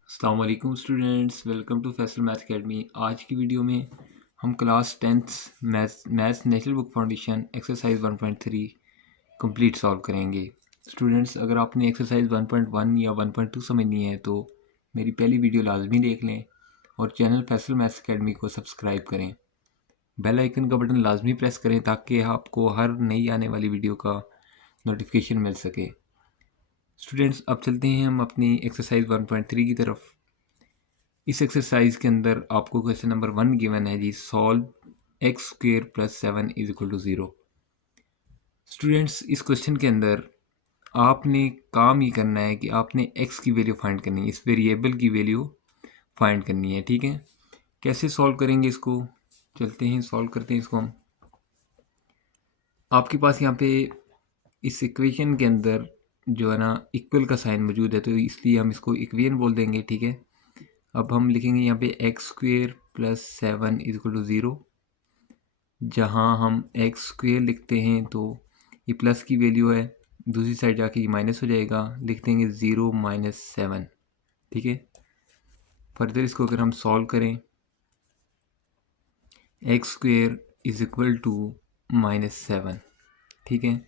अस्सलाम वालेकुम students, welcome to Faisal math academy. आज की वीडियो में हम class 10th maths national book foundation exercise 1.3 complete solve करेंगे। स्टूडेंट्स, अगर आपने एक्सरसाइज 1.1 या 1.2 समझनी है तो मेरी पहली वीडियो लाजमी देख लें और चैनल फैसल मैथ्स अकेडमी को सब्सक्राइब करें। बेल आइकन का बटन लाजमी प्रेस करें ताकि आपको हर नई आने वाली वीडियो का नोटिफिकेशन मिल सके। स्टूडेंट्स, अब चलते हैं हम अपनी एक्सरसाइज 1.3 की तरफ। इस एक्सरसाइज के अंदर आपको क्वेश्चन नंबर 1 गिवन है जी, solve x square plus 7 is equal to 0। Students, इस क्वेश्चन के अंदर आपने काम ये करना है कि आपने एक्स की वैल्यू फाइंड करनी है, इस वेरिएबल की वैल्यू फाइंड करनी है। ठीक है, कैसे सॉल्व करेंगे इसको, चलते हैं सॉल्व करते हैं इसको हम। आपके पास यहाँ पे इस इक्वेशन के अंदर जो है ना इक्वल का साइन मौजूद है, तो इसलिए हम इसको इक्वेशन बोल देंगे। ठीक है, अब हम लिखेंगे यहाँ पे x square plus 7 is equal to 0। जहाँ हम एक्स स्क्वेयर लिखते हैं तो ये प्लस की वैल्यू है, दूसरी साइड जाके ये माइनस हो जाएगा, लिख देंगे 0 माइनस 7। ठीक है, फर्दर इसको अगर हम सॉल्व करें, x square is equal to minus 7। ठीक है,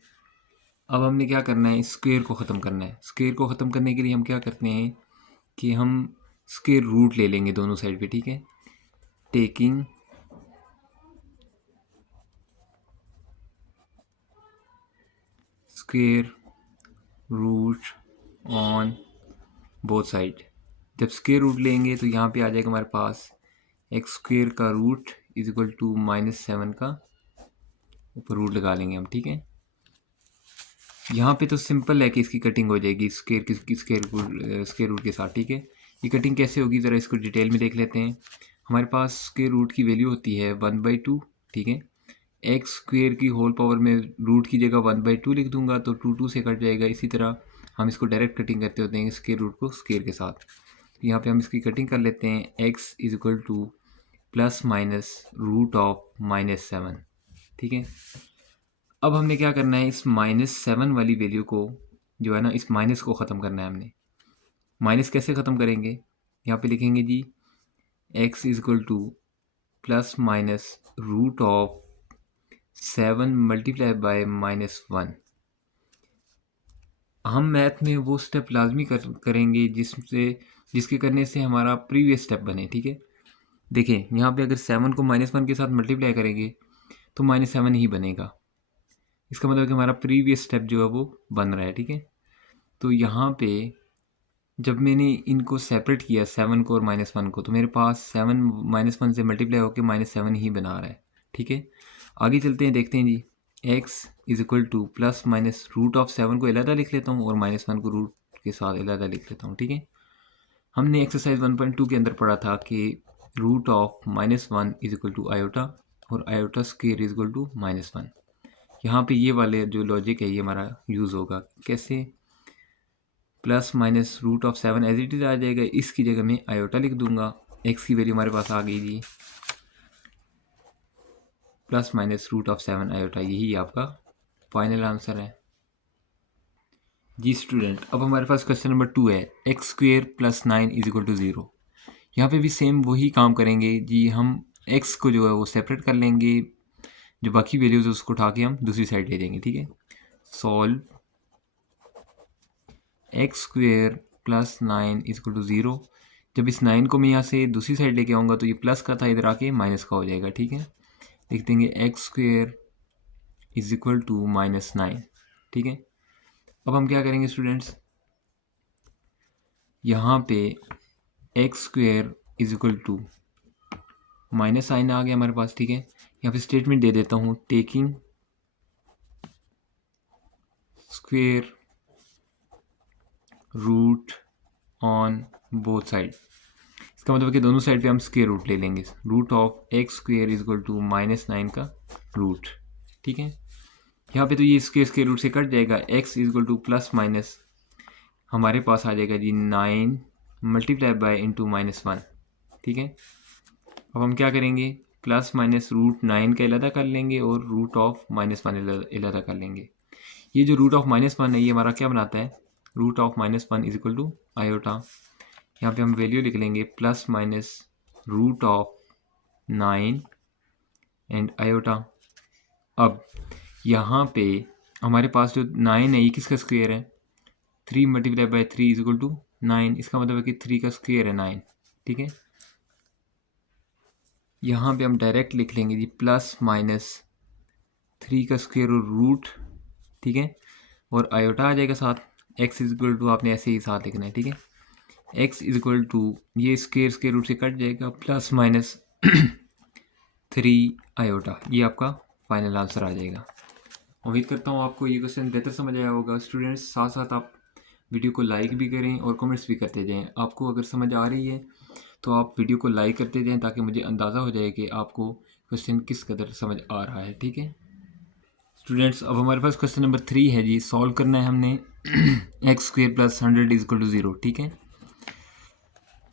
अब हमने क्या करना है, स्क्वेयर को ख़त्म करना है। स्क्वेयर को ख़त्म करने के लिए हम क्या करते हैं कि हम स्क्वेयर रूट ले लेंगे दोनों साइड पे। ठीक है, taking square root on both side. जब स्क्वेयर रूट लेंगे तो यहाँ पे आ जाएगा हमारे पास एक्स स्क्वेयर का root is equal to minus 7 का ऊपर रूट लगा लेंगे हम। ठीक है, यहाँ पे तो सिंपल है कि इसकी कटिंग हो जाएगी स्क्वेयर रूट के साथ। ठीक है, ये कटिंग कैसे होगी ज़रा इसको डिटेल में देख लेते हैं। हमारे पास स्क्वेयर रूट की वैल्यू होती है 1/2। ठीक है, एक्स स्क्वेयर की होल पावर में रूट की जगह 1/2 लिख दूंगा तो 2 से कट जाएगा। इसी तरह हम इसको डायरेक्ट कटिंग करते होते हैं स्क्वेयर रूट को स्क्वेयर के साथ। तो यहाँ पे हम इसकी कटिंग कर लेते हैं, x is equal to plus minus root of minus 7। ठीक है, अब हमने क्या करना है, इस -7 वाली वैल्यू को जो है ना, इस माइनस को ख़त्म करना है हमने। माइनस कैसे ख़त्म करेंगे, यहाँ पे लिखेंगे जी x is equal to plus minus root of 7 multiply by -1। हम मैथ में वो स्टेप लाजमी करेंगे जिसके करने से हमारा प्रीवियस स्टेप बने। ठीक है, देखें यहाँ पे अगर 7 को -1 के साथ मल्टीप्लाई करेंगे तो -7 ही बनेगा। इसका मतलब कि हमारा प्रीवियस स्टेप जो है वो बन रहा है। ठीक है, तो यहाँ पे जब मैंने इनको सेपरेट किया 7 को और -1 को, तो मेरे पास 7 -1 से मल्टीप्लाई होकर -7 ही बना रहा है। ठीक है, आगे चलते हैं, देखते हैं जी। x is equal to plus minus root of 7 को अलग लिख लेता हूँ और -1 को रूट के साथ अलग लिख लेता हूँ। ठीक है, हमने एक्सरसाइज 1.2 के अंदर पढ़ा था कि root of -1 is equal to iota और iota square is equal to -1। यहाँ पे ये वाले जो लॉजिक है ये हमारा यूज़ होगा। कैसे, plus minus root of 7 as it is आ जाएगा, इसकी जगह मैं आयोटा लिख दूंगा। एक्स की वैल्यू हमारे पास आ गई जी plus minus root of 7 iota, यही आपका फाइनल आंसर है जी। स्टूडेंट, अब हमारे पास क्वेश्चन नंबर 2 है, x square plus 9 is equal to 0। यहाँ पे भी सेम वही काम करेंगे जी, हम एक्स को जो है वो सेपरेट कर लेंगे, जो बाकी वैल्यूज है उसको उठा के हम दूसरी साइड ले जाएंगे। ठीक है, solve x square plus 9 is equal to 0। जब इस 9 को मैं यहाँ से दूसरी साइड लेके आऊँगा तो ये प्लस का था, इधर आके माइनस का हो जाएगा। ठीक है, लिख देंगे x square is equal to -9। ठीक है, अब हम क्या करेंगे स्टूडेंट्स, यहाँ पे x square is equal to minus sign आ गया हमारे पास। ठीक है, यहाँ पे स्टेटमेंट दे देता हूँ, taking square root on both side. इसका मतलब कि दोनों साइड पे हम स्क्वेयर रूट ले लेंगे, root of x square is equal to -9 का रूट। ठीक है, यहाँ पे तो ये स्क्वेयर रूट से कट जाएगा, x is equal to plus minus हमारे पास आ जाएगा जी 9 मल्टीप्लाई बाय इंटू -1। ठीक है, अब हम क्या करेंगे, प्लस माइनस रूट 9 का अलग कर लेंगे और रूट ऑफ -1 अलग कर लेंगे। ये जो रूट ऑफ -1 है ये हमारा क्या बनाता है, root of -1 is equal to iota. यहाँ पे हम वैल्यू लिख लेंगे plus minus root of 9 and iota. अब यहाँ पे हमारे पास जो 9 है ये किसका स्क्वायर है, 3 multiply by 3 is equal to 9। इसका मतलब है कि 3 का स्क्वायर है 9, ठीक है। यहाँ पे हम डायरेक्ट लिख लेंगे जी प्लस माइनस 3 का स्क्वायर और रूट, ठीक है, और आयोटा आ जाएगा साथ। x इज इक्वल टू आपने ऐसे ही साथ लिखना है, ठीक है। x इज इक्वल टू ये स्क्वायर रूट से कट जाएगा, प्लस माइनस 3 आयोटा, ये आपका फाइनल आंसर आ जाएगा। उम्मीद करता हूँ आपको ये क्वेश्चन बेहतर समझ आया होगा। स्टूडेंट्स साथ साथ आप वीडियो को लाइक भी करें और कमेंट्स भी करते जाएं। आपको अगर समझ आ रही है तो आप वीडियो को लाइक करते जाएं ताकि मुझे अंदाज़ा हो जाए कि आपको क्वेश्चन किस कदर समझ आ रहा है, ठीक है। स्टूडेंट्स अब हमारे पास क्वेश्चन नंबर 3 है जी, सॉल्व करना है हमने x square plus 100 is equal to 0, ठीक है।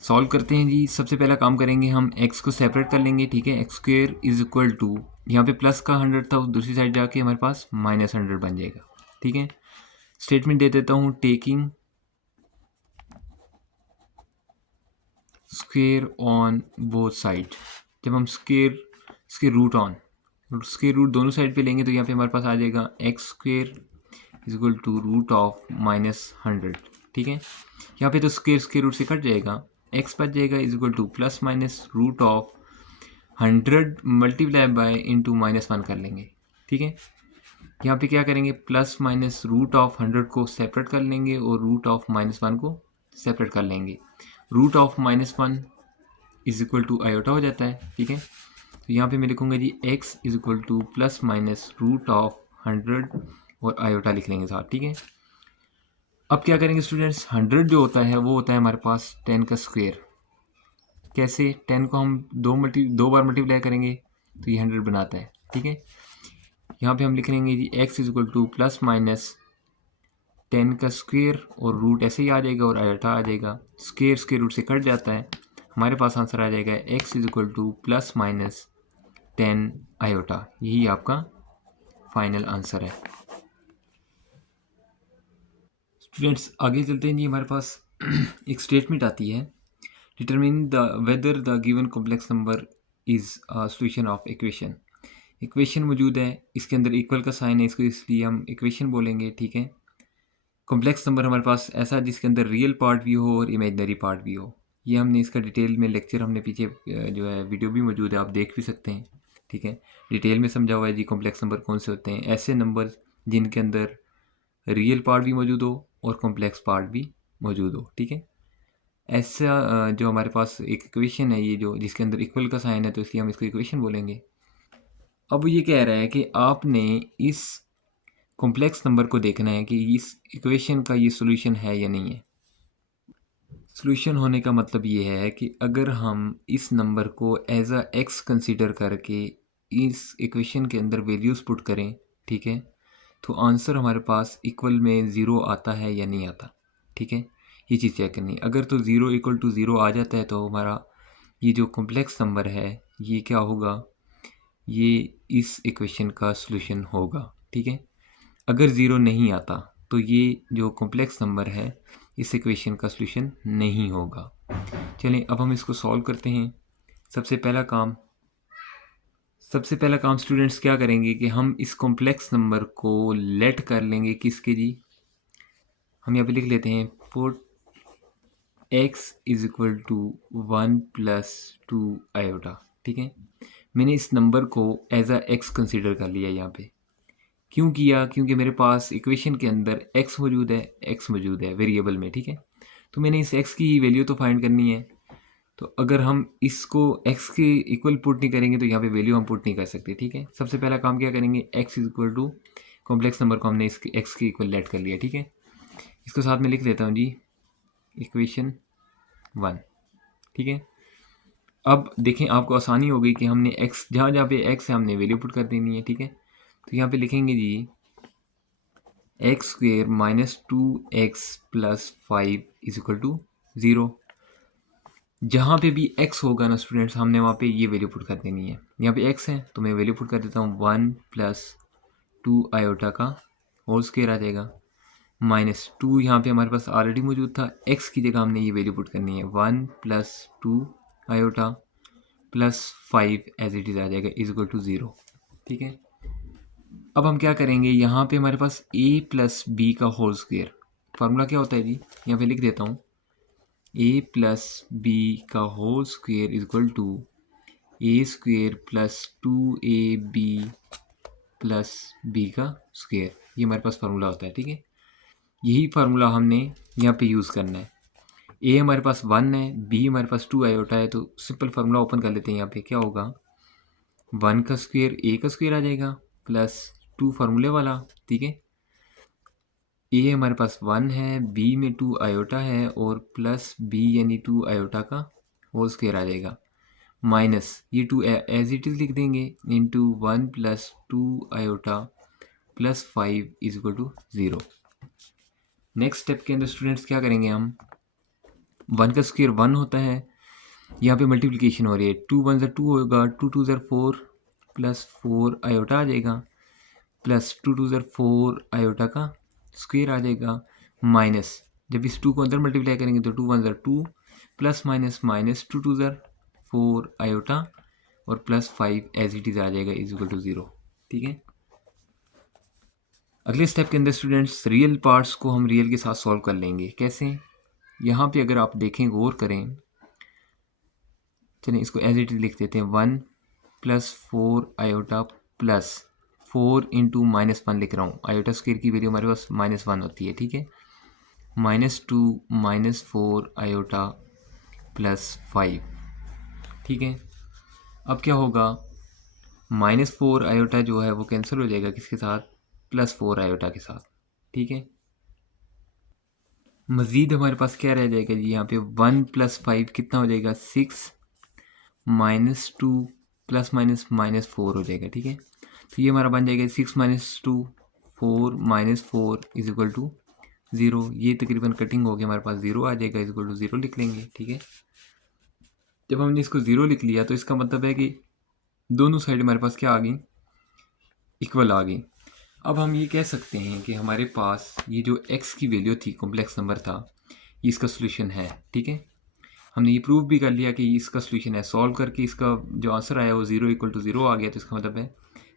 सॉल्व करते हैं जी। सबसे पहला काम करेंगे हम x को सेपरेट कर लेंगे, ठीक है। X square is equal to यहाँ पे प्लस का 100 था, दूसरी साइड जाके हमारे पास -100 बन जाएगा, ठीक है। स्टेटमेंट दे देता हूँ, taking square on both side. जब हम square root on square root दोनों साइड पे लेंगे तो यहाँ पे हमारे पास आ जाएगा x square is equal to root of -100, ठीक है। यहाँ पे तो स्क्वेयर रूट से कट जाएगा, एक्स बच जाएगा is equal to plus minus root of 100 multiply by into -1 कर लेंगे, ठीक है। यहाँ पे क्या करेंगे, प्लस माइनस रूट ऑफ 100 को सेपरेट कर लेंगे और रूट ऑफ -1 को सेपरेट कर लेंगे। Root of -1 is equal to iota हो जाता है, ठीक है। तो यहाँ पे मैं लिखूंगा जी x is equal to plus minus root of 100 और आयोटा लिख लेंगे साथ, ठीक है। अब क्या करेंगे स्टूडेंट्स, 100 जो होता है वो होता है हमारे पास 10 का स्क्वायर। कैसे, 10 को हम दो बार मल्टीप्लाई करेंगे तो ये 100 बनाता है, ठीक है। यहाँ पे हम लिख लेंगे जी x is equal to plus minus 10 का स्क्वायर और रूट ऐसे ही आ जाएगा और आयोटा आ जाएगा, स्क्वायर रूट से कट जाता है, हमारे पास आंसर आ जाएगा x is equal to plus minus 10 iota. यही आपका फाइनल आंसर है। स्टूडेंट्स आगे चलते हैं जी, हमारे पास एक स्टेटमेंट आती है, determine the whether the given complex number is solution of equation. Equation मौजूद है, इसके अंदर इक्वल का साइन है, इसको इसलिए हम इक्वेशन बोलेंगे, ठीक है। कॉम्प्लेक्स नंबर हमारे पास ऐसा जिसके अंदर रियल पार्ट भी हो और इमेजनरी पार्ट भी हो। ये हमने इसका डिटेल में लेक्चर हमने पीछे जो है वीडियो भी मौजूद है, आप देख भी सकते हैं, ठीक है। डिटेल में समझा हुआ है जी कॉम्प्लेक्स नंबर कौन से होते हैं, ऐसे नंबर जिनके अंदर रियल पार्ट भी मौजूद हो और कॉम्प्लेक्स पार्ट भी मौजूद हो, ठीक है। ऐसा जो हमारे पास एक इक्वेशन है ये जो जिसके अंदर इक्वल का साइन है तो इसलिए हम इसको इक्वेशन बोलेंगे। अब ये कह रहा है कि आपने इस कॉम्प्लेक्स नंबर को देखना है कि इस इक्वेशन का ये सॉल्यूशन है या नहीं है। सॉल्यूशन होने का मतलब ये है कि अगर हम इस नंबर को एज अ एक्स कंसीडर करके इस इक्वेशन के अंदर वैल्यूज़ पुट करें, ठीक है, तो आंसर हमारे पास इक्वल में ज़ीरो आता है या नहीं आता, ठीक है। ये चीज़ चेक करनी है। अगर तो ज़ीरो इक्वल टू ज़ीरो आ जाता है तो हमारा ये जो कॉम्प्लेक्स नंबर है ये क्या होगा, ये इस इक्वेशन का सॉल्यूशन होगा, ठीक है। अगर ज़ीरो नहीं आता तो ये जो कॉम्प्लेक्स नंबर है इस इक्वेशन का सॉल्यूशन नहीं होगा। चलिए अब हम इसको सॉल्व करते हैं। सबसे पहला काम स्टूडेंट्स क्या करेंगे कि हम इस कॉम्प्लेक्स नंबर को लेट कर लेंगे किसके जी, हम यहाँ पे लिख लेते हैं put x is equal to 1 plus 2 iota, ठीक है। मैंने इस नंबर को एज अ x कंसिडर कर लिया यहाँ पे। क्यों किया, क्योंकि मेरे पास इक्वेशन के अंदर x मौजूद है वेरिएबल में, ठीक है। तो मैंने इस x की वैल्यू तो फाइंड करनी है, तो अगर हम इसको x के इक्वल पुट नहीं करेंगे तो यहाँ पे वैल्यू हम पुट नहीं कर सकते, ठीक है। सबसे पहला काम क्या करेंगे, x is equal to complex number को हमने इसके x के इक्वल लेट कर लिया, ठीक है। इसको साथ में लिख देता हूँ जी इक्वेशन 1, ठीक है। अब देखें आपको आसानी हो गई कि हमने x जहाँ जहाँ पे x है हमने वैल्यू पुट कर देनी है, ठीक है। तो यहाँ पे लिखेंगे जी x square minus 2x plus 5 is equal to 0। जहाँ पे भी x होगा ना स्टूडेंट्स हमने वहाँ पे ये वैल्यू पुट कर देनी है। यहाँ पे x है तो मैं वैल्यू पुट कर देता हूँ 1 प्लस 2 आयोटा का होल स्क्वायर आ जाएगा। माइनस टू यहाँ पे हमारे पास ऑलरेडी मौजूद था, एक्स की जगह हमने ये वैल्यू पुट करनी है 1 plus 2 iota plus 5 as it is आ जाएगा इज इक्वल टू 0। ठीक है, अब हम क्या करेंगे, यहाँ पे हमारे पास a प्लस बी का होल स्क्वायर, फार्मूला क्या होता है जी, यहाँ पे लिख देता हूँ, a प्लस बी का whole square is equal to a square plus 2ab plus b का स्क्वायर, ये हमारे पास फार्मूला होता है। ठीक है, यही फार्मूला हमने यहाँ पे यूज़ करना है। ए हमारे पास 1 है, बी हमारे पास 2 आयोटा है, तो सिंपल फार्मूला ओपन कर लेते हैं। यहाँ पे क्या होगा, 1 का स्क्वायर ए का स्क्वायर आ जाएगा प्लस 2 फार्मूले वाला। ठीक है, ए हमारे पास 1 है, बी में 2 आयोटा है और प्लस बी यानी 2 आयोटा का होल स्क्वायर आ जाएगा, माइनस ये 2 एज इट इज़ लिख देंगे into 1 plus 2 iota plus 5 is equal to 0। Next step के अंदर स्टूडेंट्स क्या करेंगे, हम 1 का स्क्वायर 1 होता है, यहाँ पे मल्टीप्लिकेशन हो रही है, 2 1 ज़र 2 होगा, 2 2 ज़र 4 प्लस 4 आयोटा आ जाएगा प्लस 2 2 ज़र 4 आयोटा का स्क्वायर आ जाएगा, माइनस जब इस 2 को अंदर मल्टीप्लाई करेंगे तो 2 1 ज़र 2 प्लस माइनस माइनस 2 2 ज़र 4 आयोटा और प्लस 5 एज इट इज़ आ जाएगा इज इक्वल टू 0। ठीक है, अगले स्टेप के अंदर स्टूडेंट्स रियल पार्ट्स को हम रियल के साथ सॉल्व कर लेंगे। कैसे, यहाँ पे अगर आप देखें, गौर करें, चलिए इसको एज इट इज लिख देते हैं, 1 plus 4 iota plus 4 into minus 1 लिख रहा हूँ, आयोटा स्क्वायर की वैल्यू हमारे पास -1 होती है। ठीक है, -2 -4 आयोटा प्लस 5। ठीक है, अब क्या होगा, -4 आयोटा जो है वो कैंसिल हो जाएगा किसके साथ, +4 आयोटा के साथ। ठीक है, मज़ीद हमारे पास क्या रह जाएगा जी, यहाँ पे 1 + 5 कितना हो जाएगा, 6 -2 प्लस माइनस -4 हो जाएगा। ठीक है, तो ये हमारा बन जाएगा 6 - 2 4 -4 इज इक्वल टू 0। ये तकरीबन कटिंग हो गया, हमारे पास 0 आ जाएगा, इज इक्वल टू 0 लिख लेंगे। ठीक है, जब हमने इसको 0 लिख लिया तो इसका मतलब है कि दोनों साइड हमारे पास क्या आ गई, इक्वल आ गई। अब हम ये कह सकते हैं कि हमारे पास ये जो x की वैल्यू थी, कॉम्प्लेक्स नंबर था, ये इसका सोल्यूशन है। ठीक है, हमने ये प्रूव भी कर लिया कि इसका सोल्यूशन है। सॉल्व करके इसका जो आंसर आया वो 0 = 0 आ गया, तो इसका मतलब है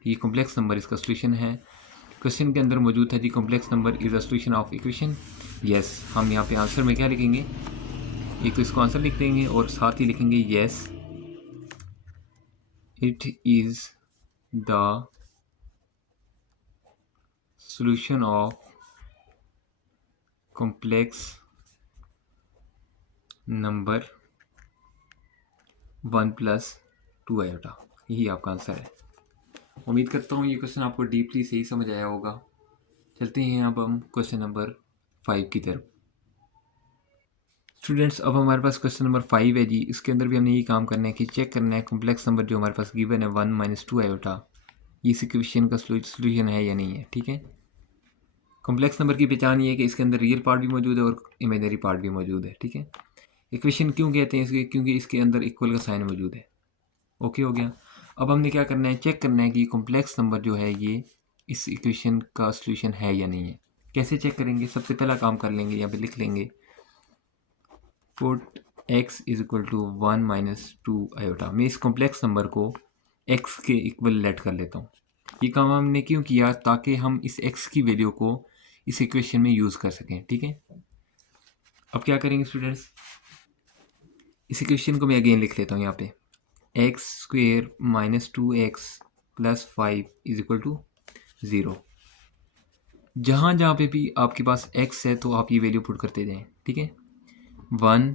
कि ये कॉम्प्लेक्स नंबर इसका सोल्यूशन है। क्वेश्चन के अंदर मौजूद है जी, complex number is a solution of equation. Yes, हम यहाँ पे आंसर में क्या लिखेंगे, एक तो इसको आंसर लिख देंगे और साथ ही लिखेंगे yes it is the solution of complex number 1 + 2 iota. यही आपका आंसर है। उम्मीद करता हूँ ये क्वेश्चन आपको डीपली सही समझ आया होगा। चलते हैं अब हम क्वेश्चन नंबर 5 की तरफ। स्टूडेंट्स, अब हमारे पास क्वेश्चन नंबर 5 है जी। इसके अंदर भी हमने ये काम करना है कि चेक करना है कॉम्प्लेक्स नंबर जो हमारे पास गिवन है 1 - 2 आयोटा, ये इस इक्वेशन का सोल्यूशन है या नहीं है। ठीक है, कॉम्प्लेक्स नंबर की पहचान ये है कि इसके अंदर रियल पार्ट भी मौजूद है और इमेजिनरी पार्ट भी मौजूद है। ठीक है, इक्वेशन क्यों कहते हैं इसके, क्योंकि इसके अंदर इक्वल का साइन मौजूद है। ओके हो गया। अब हमने क्या करना है, चेक करना है कि कॉम्प्लेक्स नंबर जो है ये इस इक्वेशन का सोल्यूशन है या नहीं है। कैसे चेक करेंगे, सबसे पहला काम कर लेंगे, यहाँ पे लिख लेंगे पुट x = 1 - 2 आयोटा। मैं इस कॉम्प्लेक्स नंबर को x के इक्वल लेट कर लेता हूँ। ये काम हमने क्यों किया, ताकि हम इस x की वैल्यू को इस इक्वेशन में यूज़ कर सकें। ठीक है, अब क्या करेंगे स्टूडेंट्स, इस इक्वेशन को मैं अगेन लिख लेता हूँ यहाँ पे, x² - 2x + 5 is equal to 0। जहाँ जहाँ पे भी आपके पास x है तो आप ये वैल्यू पुट करते जाएं। ठीक है, 1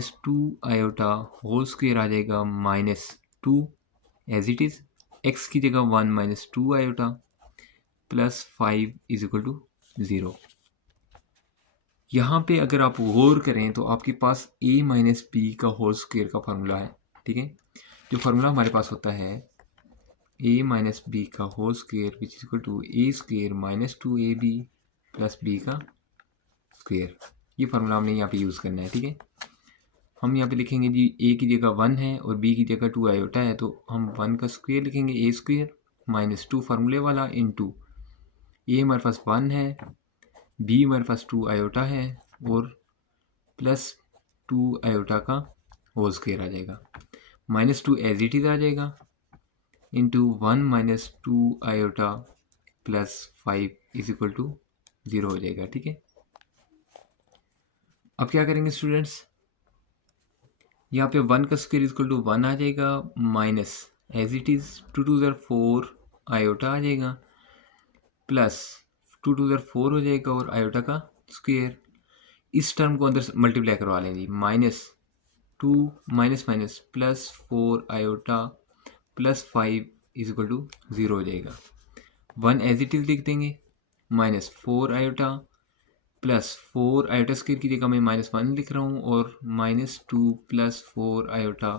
- 2 आयोटा होल स्क्वायर आ जाएगा -2 एज इट इज़, x की जगह 1 - 2 iota plus 5 is equal to 0। यहाँ पे अगर आप गौर करें तो आपके पास a - b का होल स्क्वायर का फार्मूला है। ठीक है, जो फार्मूला हमारे पास होता है a - b का whole square which is equal to a² - 2ab plus b का स्क्वायर, ये फार्मूला हमने यहाँ पे यूज़ करना है। ठीक है, हम यहाँ पे लिखेंगे जी a की जगह 1 है और b की जगह 2 आयोटा है, तो हम 1 का स्क्वायर लिखेंगे, a² - 2 फार्मूले वाला इंटू a हमारे पास 1 है बी हमारे पास 2 आयोटा है और प्लस 2 आयोटा का होल स्क्वायर आ जाएगा, -2 एज इट इज़ आ जाएगा into 1 - 2 iota plus 5 is equal to 0 हो जाएगा। ठीक है, अब क्या करेंगे स्टूडेंट्स, यहाँ पे 1 का स्क्वायर इक्वल टू 1 आ जाएगा, माइनस एज इट इज़ 2 2 ज़र 4 आयोटा आ जाएगा, प्लस 2 2 ज़र 4 हो जाएगा और आयोटा का स्क्वायर, इस टर्म को अंदर मल्टीप्लाई करवा लें जी, -2 minus minus plus 4 iota plus 5 is equal to 0 हो जाएगा। 1 एज इट इज़ लिख देंगे, -4 आयोटा प्लस 4 आयोटा स्क्वायर की जगह मैं -1 लिख रहा हूँ और -2 plus 4 iota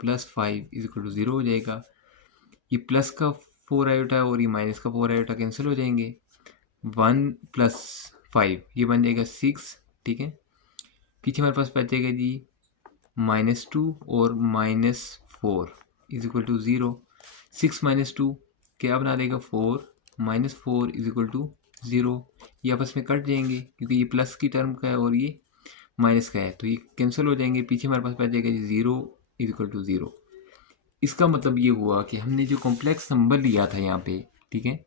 plus 5 is equal to 0 हो जाएगा। ये प्लस का 4 आयोटा और ये माइनस का 4 आयोटा कैंसिल हो जाएंगे, 1 प्लस 5 ये बन जाएगा 6। ठीक है, पीछे हमारे पास बचेगा जी -2 और -4 इज इक्वल टू 0। 6 - 2 क्या बना देगा 4, -4 इज इक्वल टू 0। ये आपस में कट जाएंगे क्योंकि ये प्लस की टर्म का है और ये माइनस का है, तो ये कैंसिल हो जाएंगे, पीछे हमारे पास बच जाएगा जी 0 इज इक्वल टू 0। इसका मतलब ये हुआ कि हमने जो कॉम्प्लेक्स नंबर लिया था यहाँ पे, ठीक है,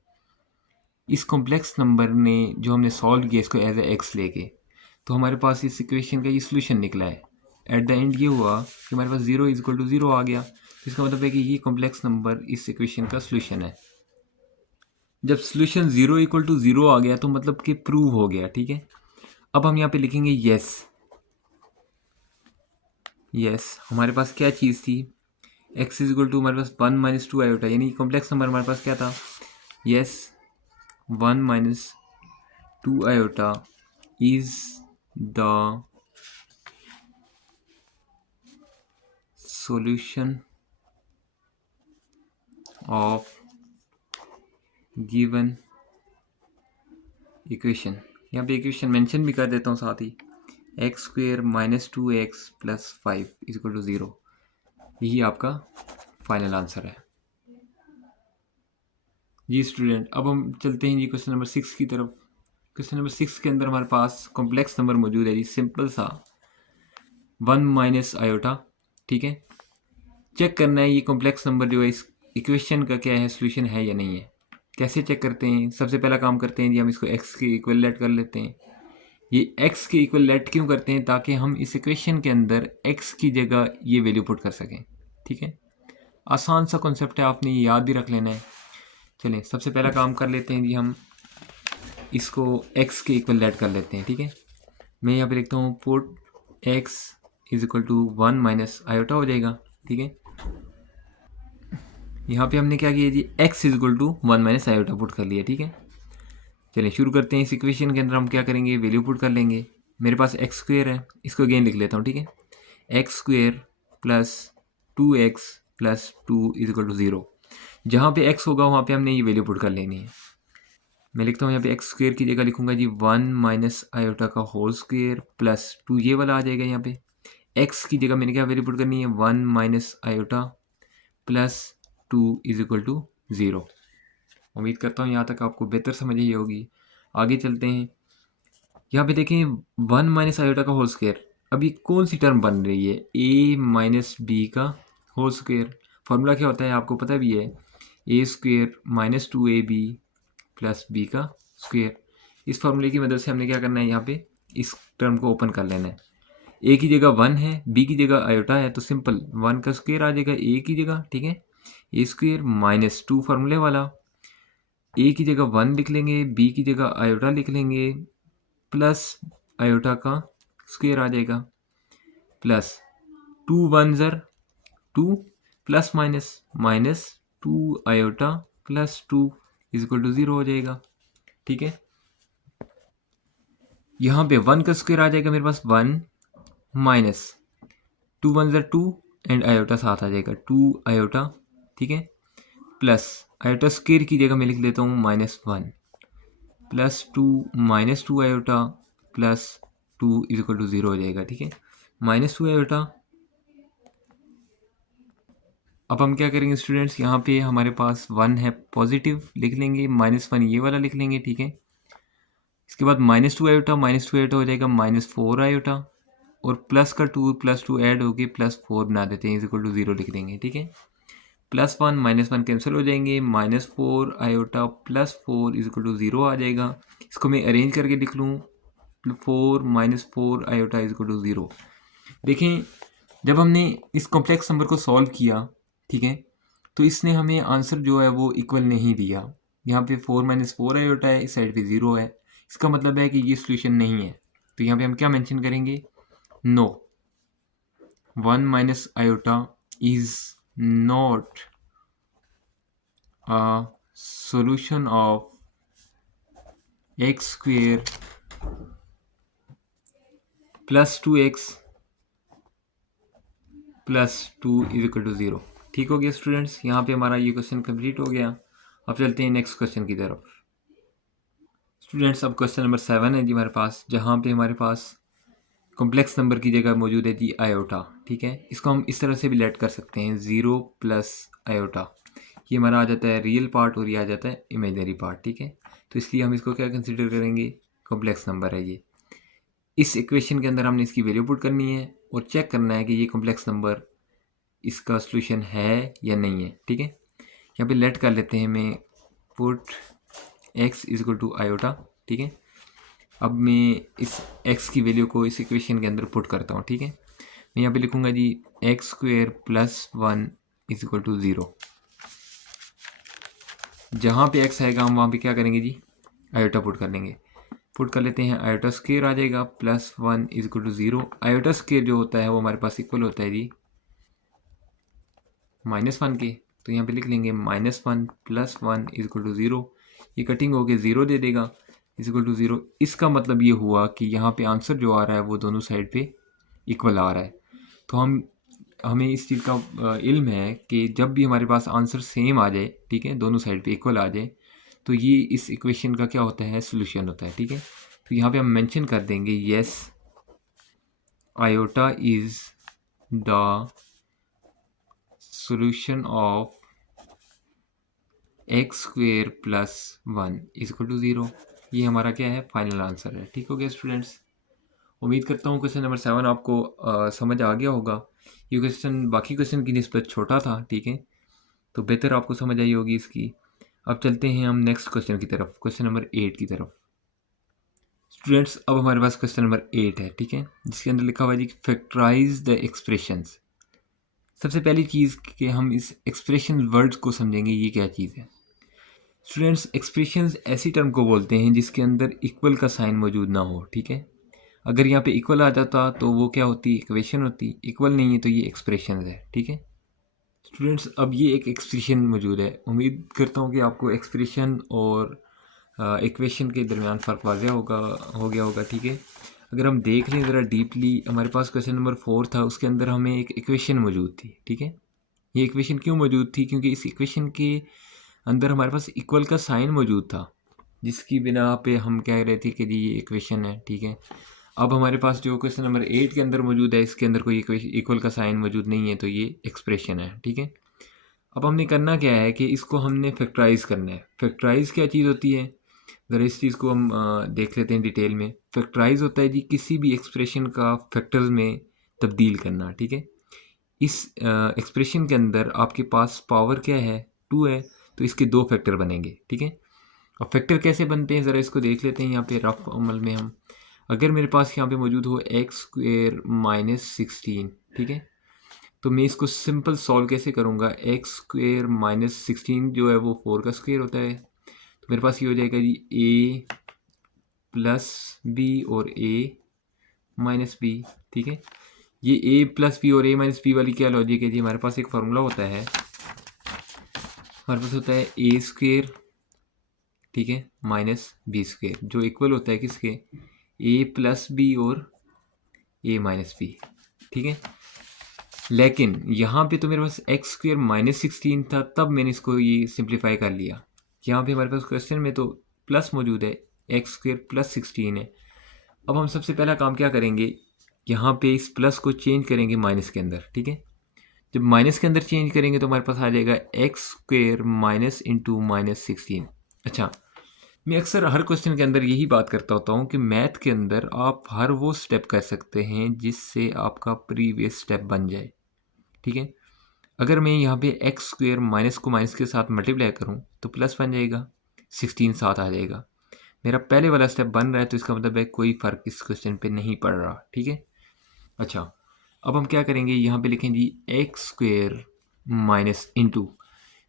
इस कॉम्प्लेक्स नंबर ने जो हमने सॉल्व किया इसको एज ए एक्स लेके, तो हमारे पास इस इक्वेशन का ये सोल्यूशन निकला है। एट द एंड ये हुआ कि हमारे पास 0 इज इक्वल टू 0 आ गया, तो इसका मतलब है कि ये कॉम्प्लेक्स नंबर इस इक्वेशन का सोल्यूशन है। जब सोल्यूशन 0 इक्वल टू 0 आ गया तो मतलब कि प्रूव हो गया। ठीक है, अब हम यहाँ पे लिखेंगे यस। यस हमारे पास क्या चीज़ थी, x इज इक्वल टू हमारे पास 1 - 2 आयोटा, यानी कॉम्प्लेक्स नंबर हमारे पास क्या था, yes 1 - 2 iota is the solution of given equation। यहाँ पे इक्वेशन मेंशन भी कर देता हूँ साथ ही, x square -2x plus 5 is equal to 0। यही आपका फाइनल आंसर है जी स्टूडेंट। अब हम चलते हैं जी क्वेश्चन नंबर 6 की तरफ। क्वेश्चन नंबर 6 के अंदर हमारे पास कॉम्प्लेक्स नंबर मौजूद है जी, सिंपल सा 1 माइनस आयोटा। ठीक है, चेक करना है ये कॉम्प्लेक्स नंबर जो है इस इक्वेशन का क्या है, सोल्यूशन है या नहीं है। कैसे चेक करते हैं, सबसे पहला काम करते हैं जी हम इसको x के इक्वल लेट कर लेते हैं। ये x के इक्वल लेट क्यों करते हैं, ताकि हम इस इक्वेशन के अंदर x की जगह ये वैल्यू पुट कर सकें। ठीक है, आसान सा कॉन्सेप्ट है, आपने ये याद भी रख लेना है। चलिए सबसे पहला काम कर लेते हैं जी, हम इसको x के इक्वल लेट कर लेते हैं। ठीक है, मैं यहाँ पे लिखता हूँ put x is equal to 1 minus iota हो जाएगा। ठीक है, यहाँ पे हमने क्या किया जी, x is equal to 1 minus iota put कर लिया। ठीक है, चलिए शुरू करते हैं। इस इक्वेशन के अंदर हम क्या करेंगे, वैल्यू पुट कर लेंगे। मेरे पास एक्स स्क्वेयर है, इसको अगेन लिख लेता हूँ। ठीक है, x square plus 2x plus 2 is equal to 0। जहाँ पे x होगा वहाँ पे हमने ये वैल्यू पुट कर लेनी है। मैं लिखता हूँ यहाँ पे एक्स स्क्वेयर की जगह लिखूंगा जी 1 माइनस आयोटा का होल स्क्वेयर प्लस 2 ये वाला आ जाएगा। यहाँ पे x की जगह मैंने क्या वैल्यू पुट करनी है, 1 minus iota plus 2 is equal to 0। उम्मीद करता हूँ यहाँ तक आपको बेहतर समझ ही होगी। आगे चलते हैं, यहाँ पे देखें 1 माइनस आयोटा का होल स्क्वायर, अब ये कौन सी टर्म बन रही है, a माइनस बी का होल स्क्वायर। फार्मूला क्या होता है आपको पता भी है, a square -2ab plus b का स्क्वेयर। इस फार्मूले की मदद से हमने क्या करना है, यहाँ पे इस टर्म को ओपन कर लेना है। a की जगह 1 है, b की जगह आयोटा है, तो सिंपल 1 का स्क्वेयर आ जाएगा a की जगह। ठीक है, a स्क्वेयर -2 फार्मूले वाला, a की जगह 1 लिख लेंगे, b की जगह आयोटा लिख लेंगे, प्लस आयोटा का स्क्वेयर आ जाएगा, प्लस 2 1 ज़र 2 plus minus 2 iota plus 2 is equal to 0 हो जाएगा। ठीक है, यहाँ पे 1 का स्क्वेयर आ जाएगा मेरे पास 1 माइनस 2 1 ज़र 2 एंड आयोटा साथ आ जाएगा 2 आयोटा। ठीक है, प्लस आयोटा स्क्वेयर की जगह मैं लिख लेता हूँ -1 plus 2 minus 2 iota plus 2 is equal to 0 हो जाएगा। ठीक है, -2 आयोटा। अब हम क्या करेंगे स्टूडेंट्स, यहाँ पे हमारे पास 1 है पॉजिटिव, लिख लेंगे, -1 ये वाला लिख लेंगे। ठीक है, इसके बाद -2 आयोटा, -2 आयोटा हो जाएगा -4 आयोटा, और +2 ऐड होके +4 बना देते हैं, =0 लिख देंगे, ठीक है। +1 -1 कैंसिल हो जाएंगे, -4 आयोटा +4 =0 आ जाएगा। इसको मैं अरेंज करके लिख लूँ, 4 -4 आयोटा =0। देखें, जब हमने इस कॉम्प्लेक्स नंबर को सॉल्व किया, ठीक है, तो इसने हमें आंसर जो है वो इक्वल नहीं दिया। यहाँ पे 4 -4 आयोटा है, इस साइड पे 0 है, इसका मतलब है कि ये सोल्यूशन नहीं है। तो यहाँ पे हम क्या मेंशन करेंगे, no 1 minus iota is not a solution of x square plus 2x plus 2 =0। ठीक हो गया स्टूडेंट्स, यहाँ पे हमारा ये क्वेश्चन कंप्लीट हो गया। अब चलते हैं नेक्स्ट क्वेश्चन की तरफ। स्टूडेंट्स, अब क्वेश्चन नंबर 7 है जी हमारे पास, जहाँ पे हमारे पास कॉम्प्लेक्स नंबर की जगह मौजूद है जी आयोटा। ठीक है, इसको हम इस तरह से भी लेट कर सकते हैं, 0 प्लस आयोटा। ये हमारा आ जाता है रियल पार्ट और ये आ जाता है इमेजनरी पार्ट। ठीक है, तो इसलिए हम इसको क्या कंसिडर करेंगे, कॉम्प्लेक्स नंबर है ये। इस इक्वेशन के अंदर हमने इसकी वैल्यू पुट करनी है और चेक करना है कि ये कॉम्प्लेक्स नंबर इसका सोल्यूशन है या नहीं है। ठीक है, यहाँ पे लेट कर लेते हैं, मैं पुट x = आयोटा। ठीक है, अब मैं इस x की वैल्यू को इस इक्वेशन के अंदर पुट करता हूँ। ठीक है, मैं यहाँ पे लिखूँगा जी x² + 1 = 0। जहाँ पे x आएगा हम वहाँ पे क्या करेंगे जी, आयोटा पुट कर लेंगे। पुट कर लेते हैं, आयोटा स्क्वायर आ जाएगा, +1 = 0। आयोटा स्क्वायर जो होता है वो हमारे पास इक्वल होता है जी -1 के, तो यहाँ पे लिख लेंगे -1 + 1 = 0। ये कटिंग होके 0 दे देगा, =0। इसका मतलब ये हुआ कि यहाँ पे आंसर जो आ रहा है वो दोनों साइड पे इक्वल आ रहा है। तो हमें इस चीज़ का इल्म है कि जब भी हमारे पास आंसर सेम आ जाए, ठीक है, दोनों साइड पे इक्वल आ जाए, तो ये इस इक्वेशन का क्या होता है, सोल्यूशन होता है। ठीक है, तो यहाँ पे हम मेंशन कर देंगे yes iota is the solution of x² + 1 = 0। ये हमारा क्या है, फाइनल आंसर है। ठीक हो गया स्टूडेंट्स, उम्मीद करता हूँ क्वेश्चन नंबर 7 आपको समझ आ गया होगा। ये क्वेश्चन बाकी क्वेश्चन की निस्बत छोटा था, ठीक है, तो बेहतर आपको समझ आई होगी इसकी। अब चलते हैं हम नेक्स्ट क्वेश्चन की तरफ, क्वेश्चन नंबर 8 की तरफ। स्टूडेंट्स, अब हमारे पास क्वेश्चन नंबर 8 है, ठीक है, जिसके अंदर लिखा हुआ है जी फैक्टराइज द एक्सप्रेशंस। सबसे पहली चीज़ कि हम इस एक्सप्रेशन वर्ड्स को समझेंगे, ये क्या चीज़ है। स्टूडेंट्स, एक्सप्रेशंस ऐसी टर्म को बोलते हैं जिसके अंदर इक्वल का साइन मौजूद ना हो। ठीक है, अगर यहाँ पे इक्वल आ जाता तो वो क्या होती, इक्वेशन होती। इक्वल नहीं है तो ये एक्सप्रेशन है। ठीक है स्टूडेंट्स, अब ये एक एक्सप्रेशन मौजूद है। उम्मीद करता हूँ कि आपको एक्सप्रेशन और इक्वेशन के दरमियान फ़र्क वाज़ेह हो गया होगा। ठीक है, अगर हम देख लें ज़रा डीपली, हमारे पास क्वेश्चन नंबर 4 था, उसके अंदर हमें एक इक्वेशन मौजूद थी। ठीक है, ये इक्वेशन क्यों मौजूद थी, क्योंकि इस इक्वेशन के अंदर हमारे पास इक्वल का साइन मौजूद था, जिसकी बिना पे हम कह रहे थे कि जी ये इक्वेशन है। ठीक है, अब हमारे पास जो क्वेश्चन नंबर 8 के अंदर मौजूद है, इसके अंदर कोई इक्वल का साइन मौजूद नहीं है, तो ये एक्सप्रेशन है। ठीक है, अब हमने करना क्या है कि इसको हमने फैक्टराइज करना है। फैक्टराइज क्या चीज़ होती है, ज़रा इस चीज़ को हम देख लेते हैं डिटेल में। फैक्टराइज होता है जी किसी भी एक्सप्रेशन का फैक्टर्स में तब्दील करना। ठीक है, इस एक्सप्रेशन के अंदर आपके पास पावर क्या है, 2 है, तो इसके 2 फैक्टर बनेंगे। ठीक है, अब फैक्टर कैसे बनते हैं ज़रा इसको देख लेते हैं। यहाँ पे रफ अमल में हम, अगर मेरे पास यहाँ पे मौजूद हो x² - 16, ठीक है, तो मैं इसको सिंपल सॉल्व कैसे करूँगा। x² - 16 जो है वो 4 का स्क्वायर होता है, तो मेरे पास ये हो जाएगा जी a + b और a - b। ठीक है, ये a + b और a - b वाली क्या लॉजिक है जी, हमारे पास एक फार्मूला होता है, हमारे पास होता है a², ठीक है, -b², जो इक्वल होता है किसके, a + b और a - b। ठीक है, लेकिन यहाँ पे तो मेरे पास x² - 16 था, तब मैंने इसको ये सिंप्लीफाई कर लिया। यहाँ पे हमारे पास क्वेश्चन में तो प्लस मौजूद है, x² + 16 है। अब हम सबसे पहला काम क्या करेंगे, यहाँ पे इस प्लस को चेंज करेंगे माइनस के अंदर। ठीक है, जब माइनस के अंदर चेंज करेंगे तो हमारे पास आ जाएगा x² - × -16। अच्छा, मैं अक्सर हर क्वेश्चन के अंदर यही बात करता होता हूँ कि मैथ के अंदर आप हर वो स्टेप कर सकते हैं जिससे आपका प्रीवियस स्टेप बन जाए, ठीक है। अगर मैं यहाँ पे एक्स स्क्वेयर माइनस को माइनस के साथ मल्टीप्लाई करूँ तो प्लस बन जाएगा, 16 साथ आ जाएगा। मेरा पहले वाला स्टेप बन रहा है तो इसका मतलब है कोई फ़र्क इस क्वेश्चन पे नहीं पड़ रहा, ठीक है। अच्छा, अब हम क्या करेंगे, यहाँ पे लिखें जी एक्स स्क्वेयर माइनस इंटू,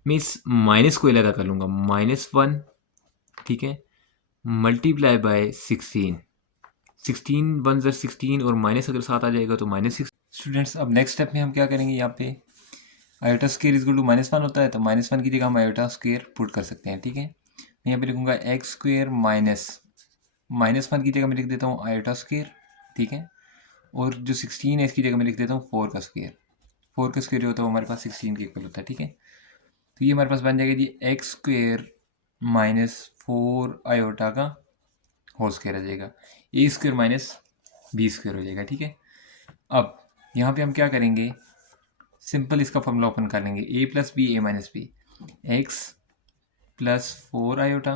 मैं इस माइनस को अलग कर लूँगा, -1, ठीक है, मल्टीप्लाई बाय 16, 16 वन ज़र 16 और माइनस अगर साथ आ जाएगा तो -6। स्टूडेंट्स अब नेक्स्ट स्टेप में हम क्या करेंगे, यहाँ पे iota square is equal to -1 होता है तो -1 की जगह हम आयोटा स्क्वेयर पुट कर सकते हैं, ठीक है। मैं यहाँ पे लिखूँगा एक्स स्क्वेयर -1 की जगह मैं लिख देता हूँ आयोटा स्क्वेयर, ठीक है। और जो 16 है इसकी जगह मैं लिख देता हूँ 4 का स्क्वेयर। 4 का स्क्वेयर जो होता है वो हमारे पास 16 के इक्वल होता है, ठीक है। तो ये हमारे पास बन जाएगा जी एक्स स्क्वेयर -4 आयोटा का होल स्क्वेयर आ जाएगा, ए स्क्वेयर माइनस बी स्क्वेयर हो जाएगा, ठीक है। अब यहाँ पे हम क्या करेंगे, सिंपल इसका फॉर्मूला ओपन कर लेंगे, a plus B A minus b, x plus 4 iota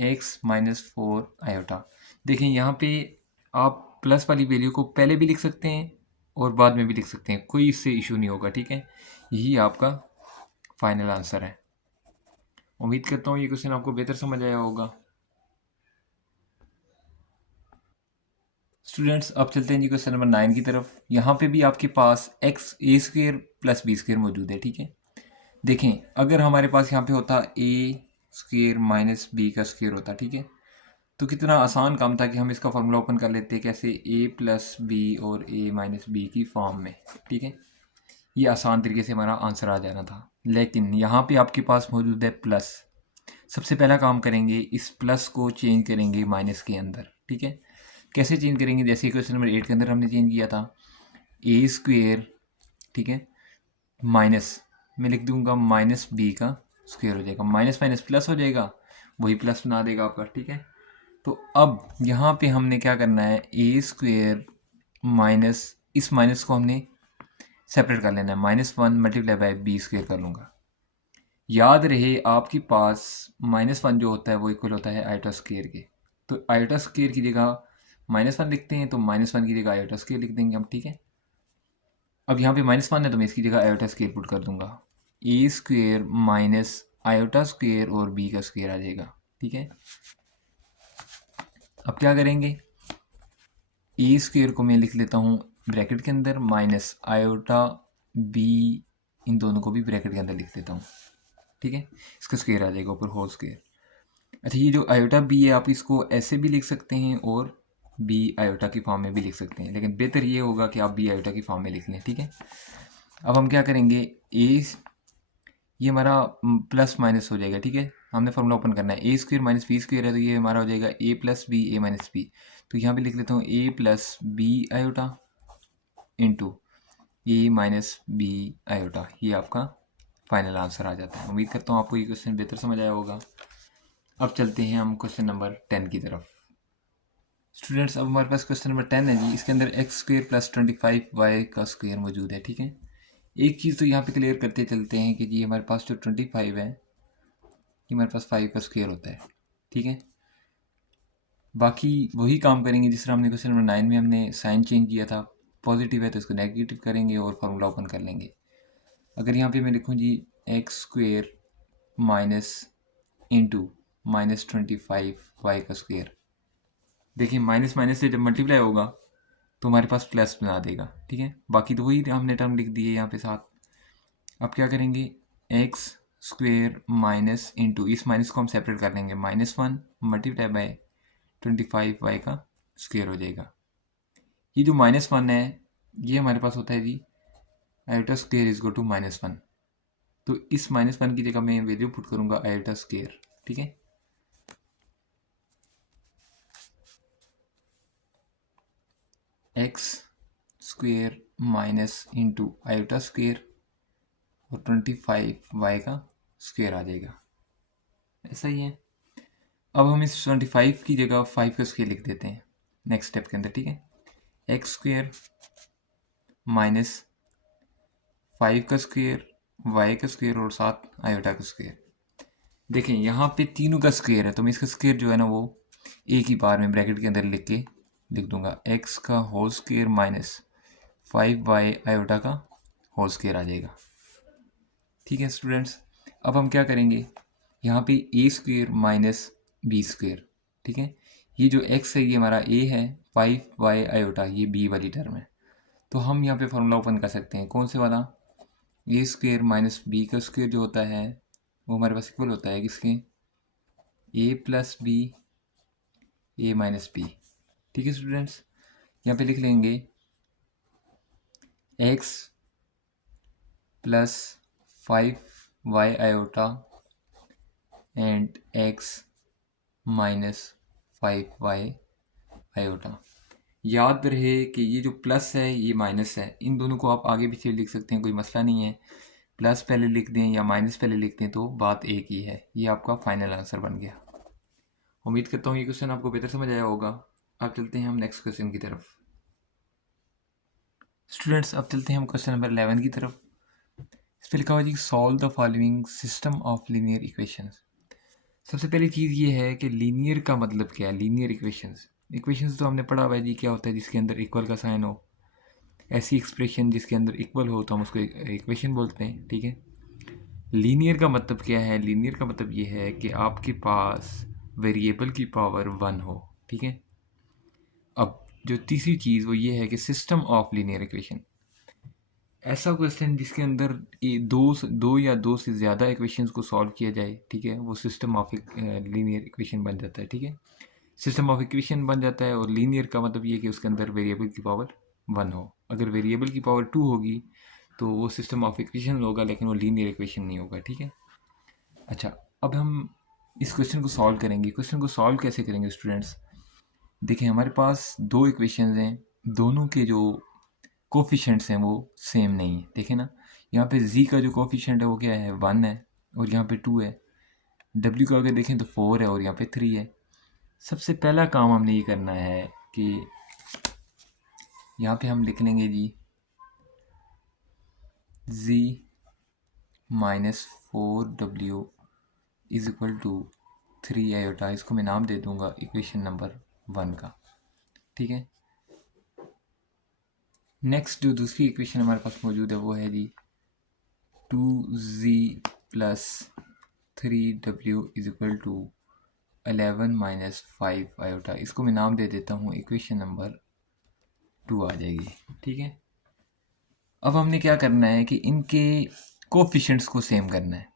x -4 iota. देखें यहाँ पे आप प्लस वाली वैल्यू को पहले भी लिख सकते हैं और बाद में भी लिख सकते हैं, कोई इससे इशू नहीं होगा, ठीक है। यही आपका फाइनल आंसर है। उम्मीद करता हूँ ये क्वेश्चन आपको बेहतर समझ आया होगा। स्टूडेंट्स अब चलते हैं जी क्वेश्चन नंबर 9 की तरफ। यहाँ पे भी आपके पास एक्स ए स्क्वेयर प्लस बी स्क्वेयर मौजूद है, ठीक है। देखें अगर हमारे पास यहाँ पे होता ए स्क्वेयर माइनस बी का स्क्वेयर होता, ठीक है, तो कितना आसान काम था कि हम इसका फॉर्मूला ओपन कर लेते कैसे, ए प्लस बी और ए माइनस बी की फॉर्म में, ठीक है। ये आसान तरीके से हमारा आंसर आ जाना था, लेकिन यहाँ पे आपके पास मौजूद है प्लस। सबसे पहला काम करेंगे, इस प्लस को चेंज करेंगे माइनस के अंदर, ठीक है। कैसे चेंज करेंगे, जैसे क्वेश्चन नंबर 8 के अंदर हमने चेंज किया था, ए स्क्वेयर, ठीक है, माइनस मैं लिख दूंगा माइनस बी का स्क्वेयर हो जाएगा, माइनस माइनस प्लस हो जाएगा, वही प्लस बना देगा आपका, ठीक है। तो अब यहाँ पे हमने क्या करना है, ए स्क्वेयर माइनस इस माइनस को हमने सेपरेट कर लेना है, -1 मल्टीप्लाई बाय बी स्क्वेयर कर लूँगा। याद रहे आपके पास -1 जो होता है वो इक्वल होता है आयोटा स्क्वेयर के, तो आयोटा स्क्वेयर की जगह -1 लिखते हैं तो -1 की जगह आयोटा स्क्वेयर लिख देंगे हम, ठीक है। अब यहाँ पे -1 है तो मैं इसकी जगह आयोटा स्क्वेयर पुट कर दूंगा, ए स्क्वेयर माइनस आयोटा स्क्वेयर और बी का स्क्वेयर आ जाएगा, ठीक है। अब क्या करेंगे, ए स्क्वेयर को मैं लिख लेता हूँ ब्रैकेट के अंदर, माइनस आयोटा बी, इन दोनों को भी ब्रैकेट के अंदर लिख देता हूँ, ठीक है। इसका स्क्वेयर आ जाएगा ऊपर होल स्क्वेयर। अच्छा ये जो आयोटा बी है आप इसको ऐसे भी लिख सकते हैं और बी आयोटा की फॉर्म में भी लिख सकते हैं, लेकिन बेहतर ये होगा कि आप बी आयोटा की फॉर्म में लिख लें, ठीक है। अब हम क्या करेंगे, ए ये हमारा प्लस माइनस हो जाएगा, ठीक है। हमने फॉर्मूला ओपन करना है, ए स्क्वेयर माइनस बी स्क्वेयर है तो ये हमारा हो जाएगा ए प्लस बी ए माइनस बी, तो यहाँ पे लिख लेता हूँ ए प्लस बी आयोटा इंटू ए माइनस बी आयोटा, ये आपका फाइनल आंसर आ जाता है। उम्मीद करता हूँ आपको ये क्वेश्चन बेहतर समझ आया होगा। अब चलते हैं हम क्वेश्चन नंबर 10 की तरफ। स्टूडेंट्स अब हमारे पास क्वेश्चन नंबर 10 है जी, इसके अंदर एक्स स्क्वेयर प्लस 25 वाई का स्क्वेयर मौजूद है, ठीक है। एक चीज़ तो यहाँ पे क्लियर करते चलते हैं कि जी हमारे पास जो 25 है ये हमारे पास 5 का स्क्वेयर होता है, ठीक है। बाकी वही काम करेंगे जिस तरह हमने क्वेश्चन नंबर 9 में हमने साइन चेंज किया था, पॉजिटिव है तो इसको नेगेटिव करेंगे और फार्मूला ओपन कर लेंगे। अगर यहाँ पे मैं लिखूँ जी x square minus into -25 y का स्क्वेयर, देखिए माइनस माइनस से जब मल्टीप्लाई होगा तो हमारे पास प्लस बना देगा, ठीक है। बाकी तो वही हमने टर्म लिख दी है यहाँ पे साथ। अब क्या करेंगे, एक्स स्क्वेयर माइनस इंटू इस माइनस को हम सेपरेट कर लेंगे, -1 मल्टीप्लाई बाय 25 वाई का स्क्वेयर हो जाएगा। ये जो -1 है ये हमारे पास होता है जी iota square is go to -1, तो इस -1 की जगह मैं वैल्यू पुट करूँगा आयोटा स्क्वेयर, ठीक है। X square minus into iota square और 25 वाई का स्क्वेयर आ जाएगा, ऐसा ही है। अब हम इस 25 की जगह 5 का स्क्वेयर लिख देते हैं नेक्स्ट स्टेप के अंदर, ठीक है। एक्स स्क्वेयर माइनस 5 का स्क्वेयर वाई का स्क्वेयर और साथ आयोटा का स्क्वेयर, देखें यहाँ पे तीनों का स्क्वायर है, तो मैं इसका स्क्वायर जो है ना वो एक ही बार में ब्रैकेट के अंदर लिख दूंगा, एक्स का whole square minus 5y iota का होल स्क्वायर आ जाएगा। ठीक है स्टूडेंट्स, अब हम क्या करेंगे, यहाँ पे ए स्क्वायर माइनस बी स्क्वायर, ठीक है, ये जो x है ये हमारा a है, 5y आयोटा ये b वाली टर्म है। तो हम यहाँ पे फॉर्मूला ओपन कर सकते हैं, कौन से वाला, ए स्क्वायर माइनस बी का स्क्वायर जो होता है वो हमारे पास इक्वल होता है किसके, a plus B, A minus b. ठीक है स्टूडेंट्स, यहाँ पे लिख लेंगे x plus 5y iota and x minus 5y iota. याद रहे कि ये जो प्लस है ये माइनस है, इन दोनों को आप आगे पीछे लिख सकते हैं, कोई मसला नहीं है। प्लस पहले लिख दें या माइनस पहले लिख दें तो बात एक ही है। ये आपका फाइनल आंसर बन गया। उम्मीद करता हूँ ये क्वेश्चन आपको बेहतर समझ आया होगा। अब चलते हैं हम नेक्स्ट क्वेश्चन की तरफ। स्टूडेंट्स अब चलते हैं हम क्वेश्चन नंबर 11 की तरफ। इस पर लिखा हुआ जी, solve the following system of linear equations. सबसे पहली चीज़ ये है कि लीनियर का मतलब क्या है। लीनियर इक्वेशंस, इक्वेशंस तो हमने पढ़ा हुआ है जी, क्या होता है जिसके अंदर इक्वल का साइन हो, ऐसी एक्सप्रेशन जिसके अंदर इक्वल हो तो हम उसको इक्वेशन बोलते हैं। ठीक है, लीनियर का मतलब क्या है, लीनियर का मतलब ये है कि आपके पास वेरिएबल की पावर 1 हो। ठीक है, अब जो तीसरी चीज़ वो ये है कि सिस्टम ऑफ लीनियर इक्वेशन, ऐसा क्वेश्चन जिसके अंदर दो या दो से ज़्यादा इक्वेशंस को सॉल्व किया जाए, ठीक है, वो सिस्टम ऑफ लीनियर इक्वेशन बन जाता है। ठीक है, सिस्टम ऑफ इक्वेशन बन जाता है। और लीनियर का मतलब ये कि उसके अंदर वेरिएबल की पावर 1 हो। अगर वेरिएबल की पावर 2 होगी तो वो सिस्टम ऑफ इक्वेशन होगा, लेकिन वो लीनियर इक्वेशन नहीं होगा। ठीक है, अच्छा, अब हम इस क्वेश्चन को सॉल्व करेंगे। क्वेश्चन को सॉल्व कैसे करेंगे स्टूडेंट्स, देखें हमारे पास दो इक्वेशंस हैं, दोनों के जो कोफिशेंट्स हैं वो सेम नहीं है। देखें ना, यहाँ पे z का जो कोफिशेंट है वो क्या है, 1 है, और यहाँ पे 2 है। w का अगर देखें तो 4 है और यहाँ पे 3 है। सबसे पहला काम हमने ये करना है कि यहाँ पे हम लिख लेंगे जी z minus 4w is equal to 3 iota. इसको मैं नाम दे दूंगा इक्वेशन नंबर 1 का। ठीक है, नेक्स्ट जो दूसरी इक्वेशन हमारे पास मौजूद है वो है जी 2z plus 3w is equal to 11 minus 5 iota. इसको मैं नाम दे देता हूँ इक्वेशन नंबर 2 आ जाएगी। ठीक है, अब हमने क्या करना है कि इनके कोफिशिएंट्स को सेम करना है,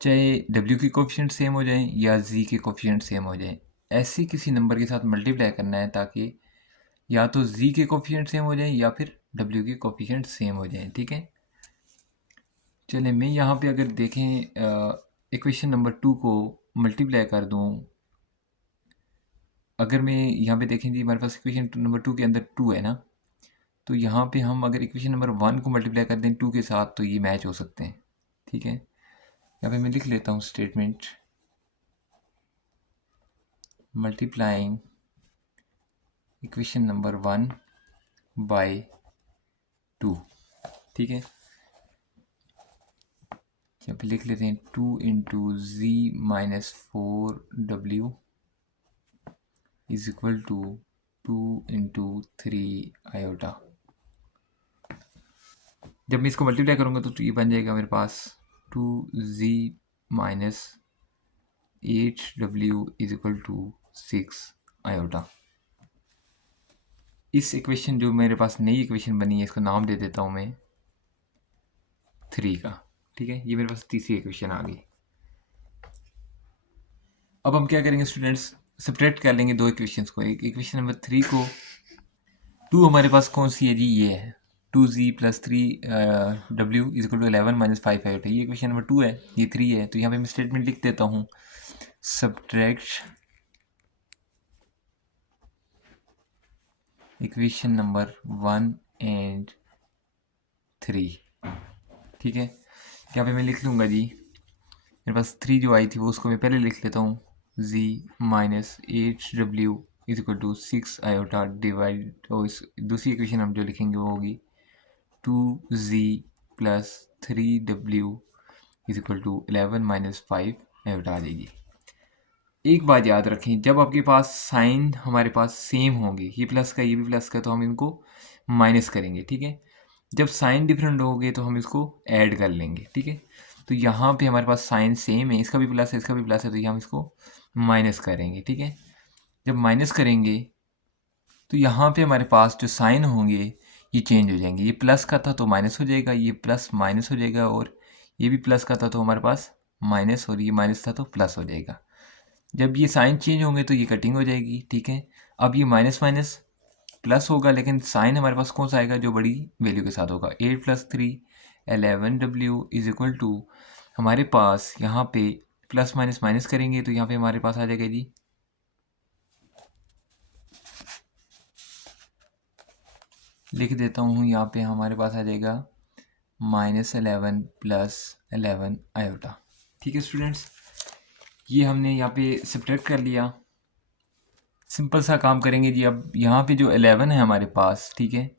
चाहे w के कोफिशिएंट सेम हो जाएं या z के कोफिशिएंट सेम हो जाएं। ऐसे किसी नंबर के साथ मल्टीप्लाई करना है ताकि या तो z के कोफिशिएंट सेम हो जाएं या फिर w के कोफिशिएंट सेम हो जाएं। ठीक है, चलिए मैं यहाँ पे अगर देखें इक्वेशन नंबर 2 को मल्टीप्लाई कर दूँ, अगर मैं यहाँ पे देखें जी हमारे पास इक्वेशन नंबर 2 के अंदर 2 है ना, तो यहाँ पे हम अगर इक्वेशन नंबर 1 को मल्टीप्लाई कर दें 2 के साथ तो ये मैच हो सकते हैं। ठीक है, यहाँ पे मैं लिख लेता हूँ statement, multiplying equation number 1 by 2। ठीक है, यहाँ पे लिख लेते हैं 2 into z minus 4w is equal to 2 into 3 iota. जब मैं इसको मल्टीप्लाई करूँगा तो ये बन जाएगा मेरे पास 2z minus 8w is equal to 6 iota. इस इक्वेशन जो मेरे पास नई इक्वेशन बनी है इसका नाम दे देता हूँ मैं 3 का। ठीक है, ये मेरे पास तीसरी इक्वेशन आ गई। अब हम क्या करेंगे स्टूडेंट्स, सब्ट्रैक्ट कर लेंगे दो इक्वेशंस को। एक इक्वेशन नंबर 3 को 2 हमारे पास कौन सी है जी, ये है 2z plus 3w is equal to 11 minus 5 iota. ये इक्वेशन नंबर 2 है, ये 3 है, तो यहाँ पे मैं स्टेटमेंट लिख देता हूँ, सब्ट्रैक्ट इक्वेशन नंबर 1 एंड 3। ठीक है, यहाँ पे मैं लिख लूँगा जी, मेरे पास 3 जो आई थी वो उसको मैं पहले लिख लेता हूँ, z minus 8w is equal to 6 iota divide, और इस दूसरी इक्वेशन हम जो लिखेंगे वो होगी 2z plus 3w is equal to 11 minus 5 iota आ जाएगी। एक बात याद रखें, जब आपके पास साइन हमारे पास सेम होंगे, ये प्लस का ये भी प्लस का, तो हम इनको माइनस करेंगे, ठीक है। जब साइन डिफरेंट होंगे तो हम इसको ऐड कर लेंगे, ठीक है। तो यहाँ पे हमारे पास साइन सेम है, इसका भी प्लस है इसका भी प्लस है, तो ये हम इसको माइनस करेंगे, ठीक है। जब माइनस करेंगे तो यहाँ पे हमारे पास जो साइन होंगे ये चेंज हो जाएंगे। ये प्लस का था तो माइनस हो जाएगा, ये प्लस माइनस हो जाएगा, और ये भी प्लस का था तो हमारे पास माइनस, और ये माइनस था तो प्लस हो जाएगा। जब ये साइन चेंज होंगे तो ये कटिंग हो जाएगी, ठीक है। अब ये माइनस माइनस प्लस होगा, लेकिन साइन हमारे पास कौन सा आएगा, जो बड़ी वैल्यू के साथ होगा। 8+3 11W इज इक्वल टू, हमारे पास यहाँ पे प्लस माइनस माइनस करेंगे तो यहाँ पे हमारे पास आ जाएगा जी, लिख देता हूँ, यहाँ पे हमारे पास आ जाएगा -11 + 11 आयोटा, ठीक है स्टूडेंट्स। ये हमने यहाँ पे सब्ट्रैक्ट कर लिया। सिंपल सा काम करेंगे जी। अब यहाँ पे जो 11 है हमारे पास, ठीक है,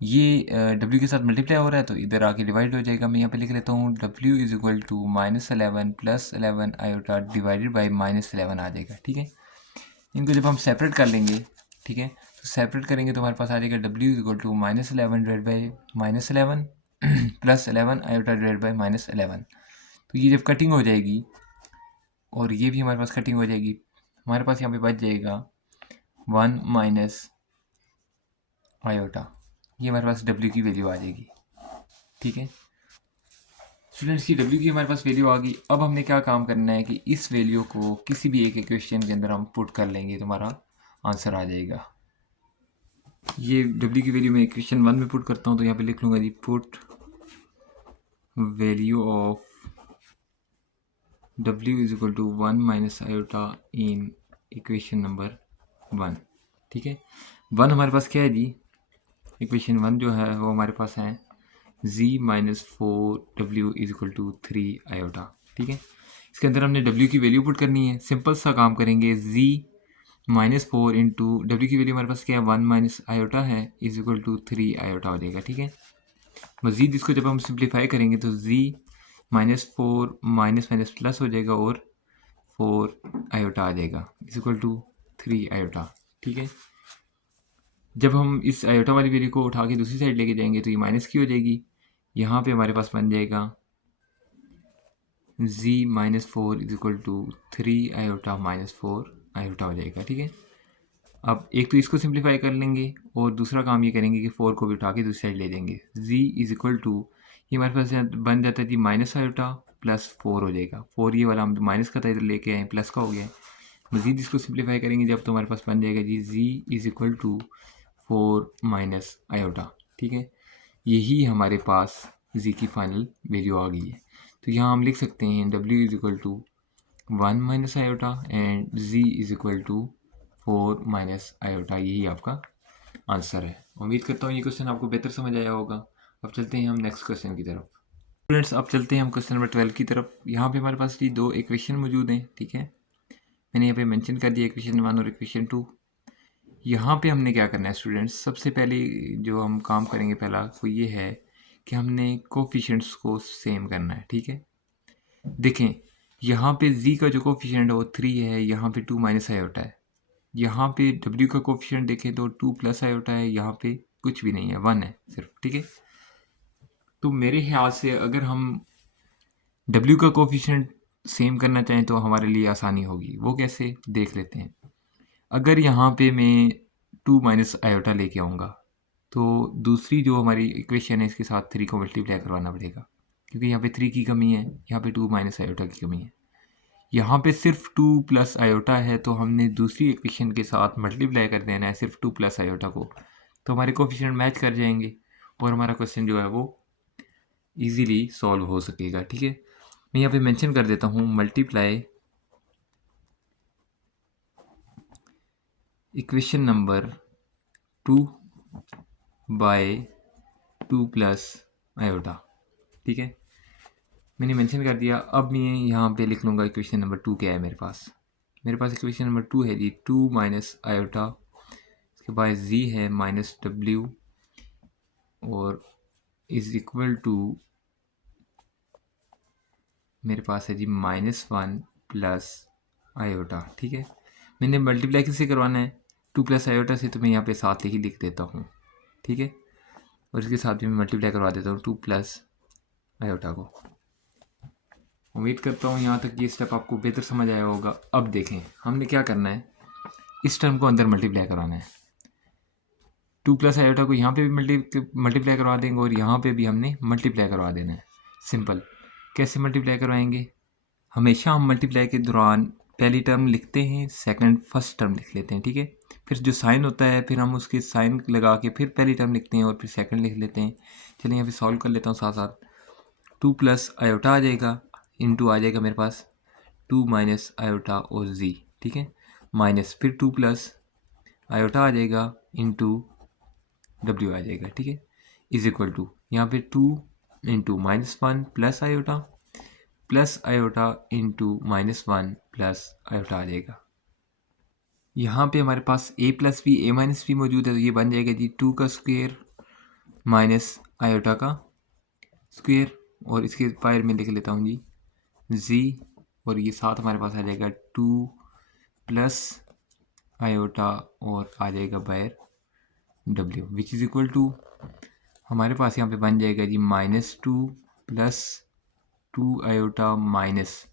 ये W के साथ मल्टीप्लाई हो रहा है तो इधर आके डिवाइड हो जाएगा। मैं यहाँ पे लिख लेता हूँ W is equal to -11 + 11 iota divided by -11 आ जाएगा, ठीक है। इनको जब हम सेपरेट कर लेंगे, ठीक है, तो सेपरेट करेंगे तो हमारे पास आ जाएगा W is equal to -11 divide by -11 + 11 iota divide by -11। तो ये जब कटिंग हो जाएगी और ये भी हमारे पास कटिंग हो जाएगी, हमारे पास यहाँ पे बच जाएगा 1 माइनस आयोटा। ये हमारे पास W की वैल्यू आ जाएगी, ठीक है स्टूडेंट्स। की W की हमारे पास वैल्यू आ गई। अब हमने क्या काम करना है कि इस वैल्यू को किसी भी एक इक्वेशन के अंदर हम पुट कर लेंगे तो हमारा आंसर आ जाएगा। ये W की वैल्यू मैं इक्वेशन 1 में पुट करता हूँ, तो यहाँ पे लिख लूँगा जी, put value of W is equal to 1 minus iota in equation number 1, ठीक है। 1 हमारे पास क्या है जी, इक्वेशन 1 जो है वो हमारे पास है z -4W is equal to 3 iota, ठीक है। इसके अंदर हमने W की वैल्यू पुट करनी है। सिंपल सा काम करेंगे, z -4 इंटू W की वैल्यू हमारे पास क्या है, 1 माइनस आयोटा है, इज इक्वल टू 3 आयोटा हो जाएगा, ठीक है। मज़ीद इसको जब हम सिंप्लीफाई करेंगे तो z -4 माइनस माइनस प्लस हो जाएगा और 4 आयोटा आ जाएगा, इज इक्वल टू 3 आयोटा, ठीक है। जब हम इस आयोटा वाली वैल्यू को उठा के दूसरी साइड लेके जाएंगे तो ये माइनस की हो जाएगी। यहाँ पे हमारे पास बन जाएगा z -4 is equal to 3 iota -4 iota हो जाएगा, ठीक है। अब एक तो इसको सिंप्लीफाई कर लेंगे और दूसरा काम ये करेंगे कि 4 को भी उठा के दूसरी साइड ले देंगे। z इज इक्वल टू, ये हमारे पास बन जाता है जी माइनस आयोटा प्लस 4 हो जाएगा। 4 ये वाला हम माइनस का था, इधर लेके आए प्लस का हो गया। मज़ीद इसको सिंप्लीफाई करेंगे जब, तो हमारे पास बन जाएगा जी z is equal to 4 minus iota, ठीक है। यही हमारे पास z की फाइनल वैल्यू आ गई है। तो यहाँ हम लिख सकते हैं w is equal to 1 minus iota and z is equal to 4 minus iota, यही आपका आंसर है। उम्मीद करता हूँ ये क्वेश्चन आपको बेहतर समझ आया होगा। अब चलते हैं हम नेक्स्ट क्वेश्चन की तरफ। स्टूडेंट्स अब चलते हैं हम क्वेश्चन नंबर 12 की तरफ। यहाँ पे हमारे पास ये दो इक्वेशन मौजूद हैं, ठीक है। मैंने यहाँ पे मेंशन कर दिया इक्वेशन 1 और इक्वेशन 2। यहाँ पे हमने क्या करना है स्टूडेंट्स, सबसे पहले जो हम काम करेंगे पहला वो ये है कि हमने कोफिशिएंट्स को सेम करना है, ठीक है। देखें यहाँ पे z का जो कोफिशिएंट है वो 3 है, यहाँ पे 2 माइनस आयोटा है। यहाँ पे w का कोफिशिएंट देखें तो 2 प्लस आयोटा है, यहाँ पे कुछ भी नहीं है, 1 है सिर्फ, ठीक है। तो मेरे ख्याल से अगर हम w का कोफिशिएंट सेम करना चाहें तो हमारे लिए आसानी होगी। वो कैसे, देख लेते हैं। अगर यहाँ पे मैं 2 माइनस आयोटा लेके आऊँगा तो दूसरी जो हमारी इक्वेशन है इसके साथ 3 को मल्टीप्लाई करवाना पड़ेगा, क्योंकि यहाँ पे 3 की कमी है, यहाँ पे 2 माइनस आयोटा की कमी है। यहाँ पे सिर्फ 2 प्लस आयोटा है तो हमने दूसरी इक्वेशन के साथ मल्टीप्लाई कर देना है सिर्फ 2 प्लस आयोटा को, तो हमारे कोफिशिएंट मैच कर जाएंगे और हमारा क्वेश्चन जो है वो इजीली सॉल्व हो सकेगा, ठीक है। मैं यहाँ पे मेंशन कर देता हूँ multiply equation number 2 by 2 plus iota, ठीक है। मैंने मेंशन कर दिया। अब मैं यहाँ पे लिख लूँगा इक्वेशन नंबर 2 क्या है मेरे पास। मेरे पास इक्वेशन नंबर 2 है जी 2 माइनस आयोटा, इसके बाद z है -w और इज इक्वल टू मेरे पास है जी -1 प्लस आयोटा। ठीक है, मैंने मल्टीप्लाई किससे करवाना है, 2 प्लस आयोटा से, तो मैं यहाँ पे साथ ही लिख देता हूँ। ठीक है, और इसके साथ भी मैं मल्टीप्लाई करवा देता हूँ 2 प्लस आयोटा को। उम्मीद करता हूँ यहाँ तक ये स्टेप आपको बेहतर समझ आया होगा। अब देखें हमने क्या करना है, इस टर्म को अंदर मल्टीप्लाई करवाना है। 2 प्लस आयोटा को यहाँ पे भी मल्टीप्लाई करवा देंगे और यहाँ पे भी हमने मल्टीप्लाई करवा देना है। सिंपल, कैसे मल्टीप्लाई करवाएंगे, हमेशा हम मल्टीप्लाई के दौरान पहली टर्म लिखते हैं, सेकंड फर्स्ट टर्म लिख लेते हैं। ठीक है, फिर जो साइन होता है फिर हम उसके साइन लगा के फिर पहली टर्म लिखते हैं और फिर सेकंड लिख लेते हैं। चलिए यहाँ पे सॉल्व कर लेता हूँ साथ साथ। 2 प्लस आयोटा आ जाएगा, इंटू आ जाएगा मेरे पास 2 माइनस आयोटा और जी। ठीक है, माइनस फिर 2 प्लस आयोटा आ जाएगा इंटू डब्ल्यू आ जाएगा। ठीक है, इज इक्वल टू यहाँ पे 2 into -1 plus iota into -1 plus iota आ जाएगा। यहाँ पे हमारे पास a plus b a minus b मौजूद है, तो ये बन जाएगा जी 2 का स्क्वायर माइनस आयोटा का स्क्वायर, और इसके बाहर में लिख लेता हूँ जी z, और ये साथ हमारे पास आ जाएगा 2 प्लस आयोटा और आ जाएगा बाहर w, which is equal to हमारे पास यहाँ पे बन जाएगा जी -2 प्लस 2 आयोटा माइनस,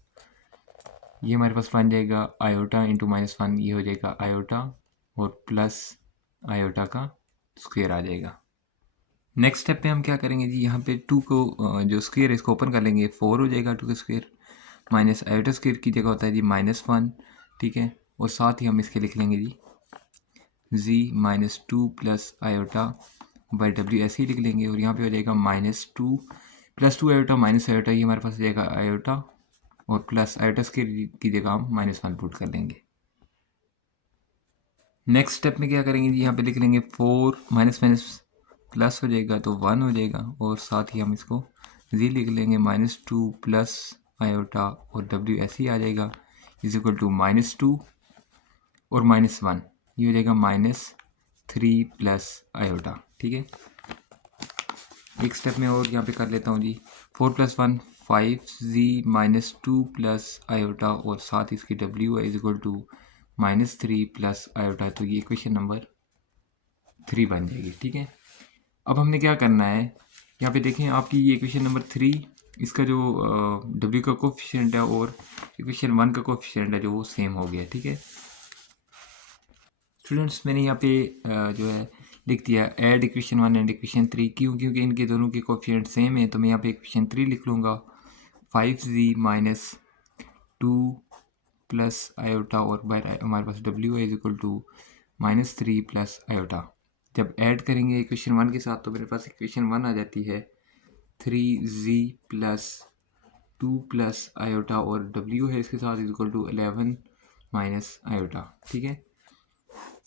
ये हमारे पास बन जाएगा आयोटा इंटू -1, ये हो जाएगा आयोटा और प्लस आयोटा का स्क्वायर आ जाएगा। नेक्स्ट स्टेप पे हम क्या करेंगे जी, यहाँ पे 2 को जो स्क्वायर है इसको ओपन कर लेंगे, 4 हो जाएगा 2 का स्क्वायर, माइनस आयोटा स्क्वायर की जगह होता है जी -1। ठीक है, और साथ ही हम इसके लिख लेंगे जी z-2 plus iota by w, ऐसे ही लिख लेंगे, और यहाँ पे हो जाएगा -2 प्लस 2 आयोटा माइनस आयोटा, ये हमारे पास हो जाएगा आयोटा और प्लस आयोटा स्क्वायर की जगह हम -1 पुट कर लेंगे। नेक्स्ट स्टेप में क्या करेंगे जी, यहाँ पे लिख लेंगे 4 माइनस माइनस प्लस हो जाएगा तो 1 हो जाएगा, और साथ ही हम इसको जी लिख लेंगे -2 प्लस आयोटा और w ऐसे ही आ जाएगा, इज इक्वल टू -2 और -1, ये हो जाएगा -3 प्लस आयोटा। ठीक है, एक स्टेप में और यहाँ पे कर लेता हूँ जी, 4 + 1 5z - 2 प्लस आयोटा और साथ इसकी w है is equal to -3 plus iota, तो ये इक्वेशन नंबर 3 बन जाएगी। ठीक है, अब हमने क्या करना है, यहाँ पे देखें आपकी ये इक्वेशन नंबर 3, इसका जो w का कोफिशिएंट है और इक्वेशन 1 का कोफिशिएंट है जो वो सेम हो गया। ठीक है स्टूडेंट्स, मैंने यहाँ पे जो है लिख दिया ऐड इक्वेशन 1 एंड इक्वेशन 3, क्योंकि इनके दोनों के कोफिशिएंट सेम है, तो मैं यहाँ पे इक्वेशन 3 लिख लूँगा 5z - 2 प्लस आयोटा और बाय हमारे पास w है is equal to -3 plus iota. जब ऐड करेंगे इक्वेशन 1 के साथ तो मेरे पास इक्वेशन 1 आ जाती है 3z प्लस 2 प्लस आयोटा और w है इसके साथ is equal to 11 minus iota. ठीक है,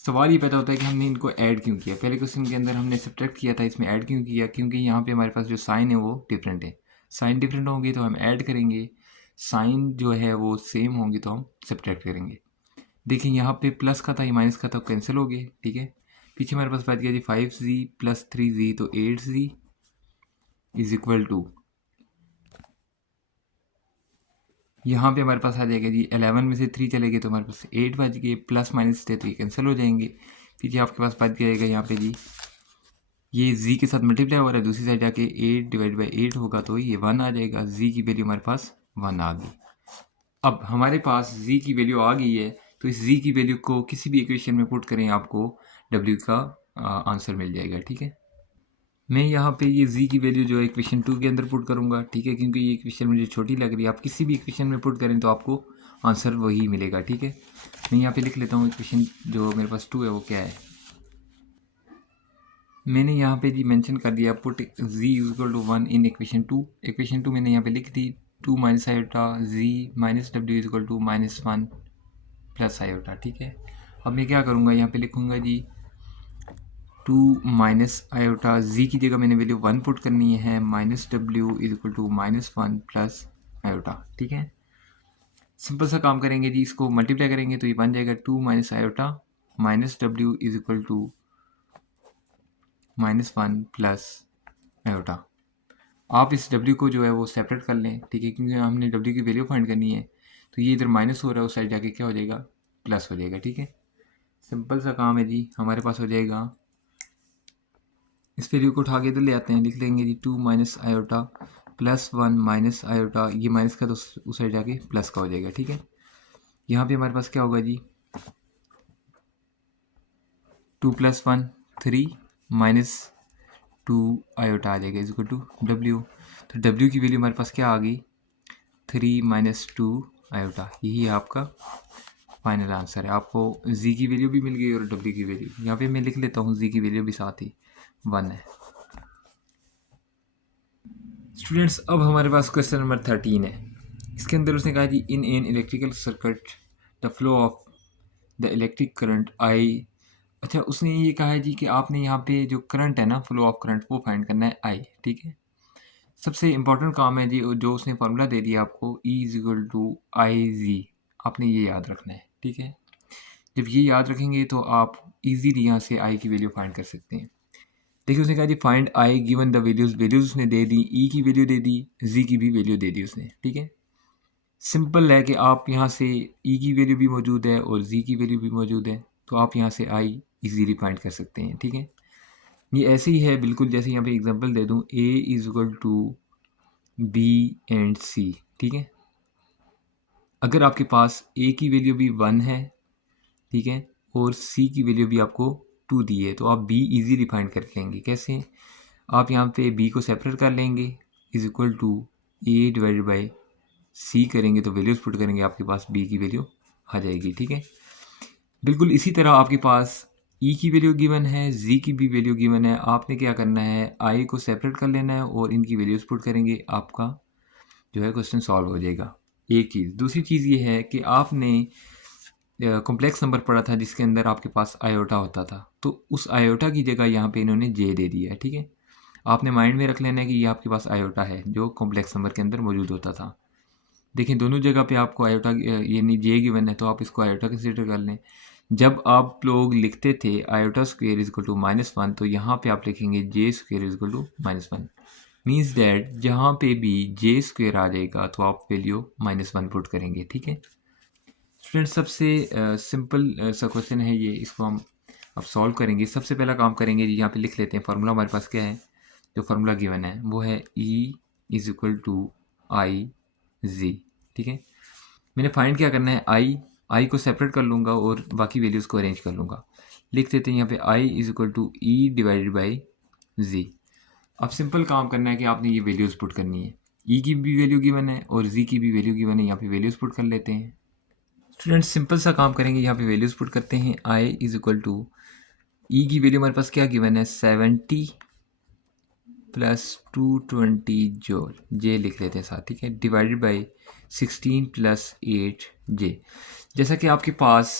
सवाल ये पैदा होता है कि हमने इनको ऐड क्यों किया, पहले क्वेश्चन के अंदर हमने सब्ट्रैक्ट किया था, इसमें ऐड क्यों किया, क्योंकि यहाँ पे हमारे पास जो साइन है वो डिफरेंट है, साइन डिफरेंट होंगे तो हम ऐड करेंगे, साइन जो है वो सेम होंगे तो हम सब्ट्रैक्ट करेंगे। देखिए यहाँ पे प्लस का था, ये माइनस का था, कैंसिल हो गए। ठीक है, पीछे हमारे पास बच गया जी 5z प्लस 3z, तो 8z इज इक्वल टू यहाँ पे हमारे पास आ जाएगा जी 11 में से 3 चले गए तो हमारे पास 8 बच गए, प्लस माइनस थे तो ये कैंसिल हो जाएंगे। पीछे आपके पास बच जाएगा यहाँ पे जी ये z के साथ मल्टीप्लाई हो रहा है, दूसरी साइड आके 8/8 होगा तो ये 1 आ जाएगा, z की वैल्यू हमारे पास 1 आ गई। अब हमारे पास z की वैल्यू आ गई है तो इस z की वैल्यू को किसी भी इक्वेशन में पुट करें आपको w का आंसर मिल जाएगा। ठीक है, मैं यहाँ पे ये z की वैल्यू जो है इक्वेशन 2 के अंदर पुट करूँगा। ठीक है, क्योंकि ये इक्वेशन मुझे छोटी लग रही है, आप किसी भी इक्वेशन में पुट करें तो आपको आंसर वही मिलेगा। ठीक है, मैं यहाँ पे लिख लेता हूँ इक्वेशन जो मेरे पास 2 है वो क्या है, मैंने यहाँ पे जी मेंशन कर दिया put z equal to 1 in equation 2। Equation 2 मैंने यहाँ पे लिख दी 2 minus iota z minus w equal to -1 plus iota. ठीक है, अब मैं क्या करूँगा, यहाँ पे लिखूँगा जी 2 माइनस आयोटा, z की जगह मैंने वैल्यू 1 पुट करनी है, minus w is equal to -1 plus iota. ठीक है, सिंपल सा काम करेंगे जी, इसको मल्टीप्लाई करेंगे तो ये बन जाएगा 2 minus iota minus w is equal to -1 plus iota. आप इस w को जो है वो सेपरेट कर लें। ठीक है, क्योंकि हमने w की वैल्यू फाइंड करनी है, तो ये इधर माइनस हो रहा है, उस साइड जाके क्या हो जाएगा, प्लस हो जाएगा। ठीक है, सिंपल सा काम है जी। हमारे पास हो जाएगा, इस वैल्यू को उठा के इधर ले आते हैं, लिख लेंगे जी 2 minus iota plus 1 minus iota, ये माइनस का तो उस साइड जाके प्लस का हो जाएगा। ठीक है, यहाँ पे हमारे पास क्या होगा जी, 2 प्लस 1 3 माइनस 2 आयोटा आ जाएगा इज इक्वल टू डब्ल्यू। तो डब्ल्यू की वैल्यू हमारे पास क्या आ गई, 3 माइनस 2 आयोटा। यही है आपका फाइनल आंसर है। आपको जी की वैल्यू भी मिल गई और डब्ल्यू की वैल्यू, यहाँ पे मैं लिख लेता हूँ जी की वैल्यू भी साथ ही 1 है। स्टूडेंट्स, अब हमारे पास क्वेश्चन नंबर 13 है। इसके अंदर उसने कहा जी in an electrical circuit the flow of the electric current i. अच्छा, उसने ये कहा है जी कि आपने यहाँ पे जो करंट है ना, फ्लो ऑफ करंट, वो फाइंड करना है आई। ठीक है, सबसे इंपॉर्टेंट काम है जी, जो उसने फार्मूला दे दिया आपको, E इज इक्वल टू आई जी, आपने ये याद रखना है। ठीक है, जब ये याद रखेंगे तो आप इजीली यहाँ से आई की वैल्यू फाइंड कर सकते हैं। देखिए, उसने कहा जी find i given the values, values उसने दे दी, ई की वैल्यू दे दी, जी की भी वैल्यू दे दी उसने। ठीक है, सिंपल है कि आप यहाँ से ई की वैल्यू भी मौजूद है और जी की वैल्यू भी मौजूद है, तो आप यहाँ से आई इजीली फाइंड कर सकते हैं। ठीक है, ये ऐसे ही है बिल्कुल, जैसे यहाँ पे एग्जांपल दे दूँ, a is equal to b and c. ठीक है, अगर आपके पास ए की वैल्यू भी 1 है, ठीक है, और सी की वैल्यू भी आपको 2 दी है, तो आप बी इजीली फाइंड कर लेंगे। कैसे, आप यहाँ पे बी को सेपरेट कर लेंगे, is equal to a divided by c करेंगे, तो वैल्यूज पुट करेंगे, आपके पास बी की वैल्यू आ जाएगी। ठीक है, बिल्कुल इसी तरह आपके पास ई की वैल्यू गिवन है, जी की भी वैल्यू गिवन है, आपने क्या करना है, आई को सेपरेट कर लेना है और इनकी वैल्यूज पुट करेंगे, आपका जो है क्वेश्चन सॉल्व हो जाएगा। एक चीज़, दूसरी चीज़ ये है कि आपने कॉम्प्लेक्स नंबर पढ़ा था जिसके अंदर आपके पास आयोटा होता था, तो उस आयोटा की जगह यहाँ पे इन्होंने जे दे दिया है। ठीक है, आपने माइंड में रख लेना है कि ये आपके पास आयोटा है जो कॉम्प्लेक्स नंबर के अंदर मौजूद होता था। देखिए, दोनों जगह पे आपको आयोटा यानी जे गिवन है, तो आप इसको आयोटा कंसिडर कर लें। जब आप लोग लिखते थे iota square is equal to -1, तो यहाँ पे आप लिखेंगे j square is equal to -1, means that जहाँ पे भी जे स्क्वेयर आ जाएगा तो आप वैल्यू -1 पुट करेंगे। ठीक है स्टूडेंट्स, सबसे सिंपल सा क्वेश्चन है ये, इसको हम अब सॉल्व करेंगे। सबसे पहला काम करेंगे जी, यहाँ पे लिख लेते हैं फार्मूला हमारे पास क्या है, जो फार्मूला गिवन है वो है E इज इक्वल टू आई जी। ठीक है, मैंने फाइंड क्या करना है, आई को सेपरेट कर लूँगा और बाकी वैल्यूज़ को अरेंज कर लूँगा। लिख देते हैं यहाँ पे i is equal to e divided by g. अब सिंपल काम करना है कि आपने ये वैल्यूज़ पुट करनी है, ई की भी वैल्यू गिवन है और जी की भी वैल्यू गिवन है, यहाँ पे वैल्यूज़ पुट कर लेते हैं। स्टूडेंट्स, सिंपल सा काम करेंगे, यहाँ पे वैल्यूज़ पुट करते हैं। आई इज इक्वल टू ई की वैल्यू हमारे पास क्या गिवन है, 70 प्लस 220 जूल, जे लिख लेते हैं साथ। ठीक है, डिवाइडेड बाई 16 प्लस 8 जे। जैसा कि आपके पास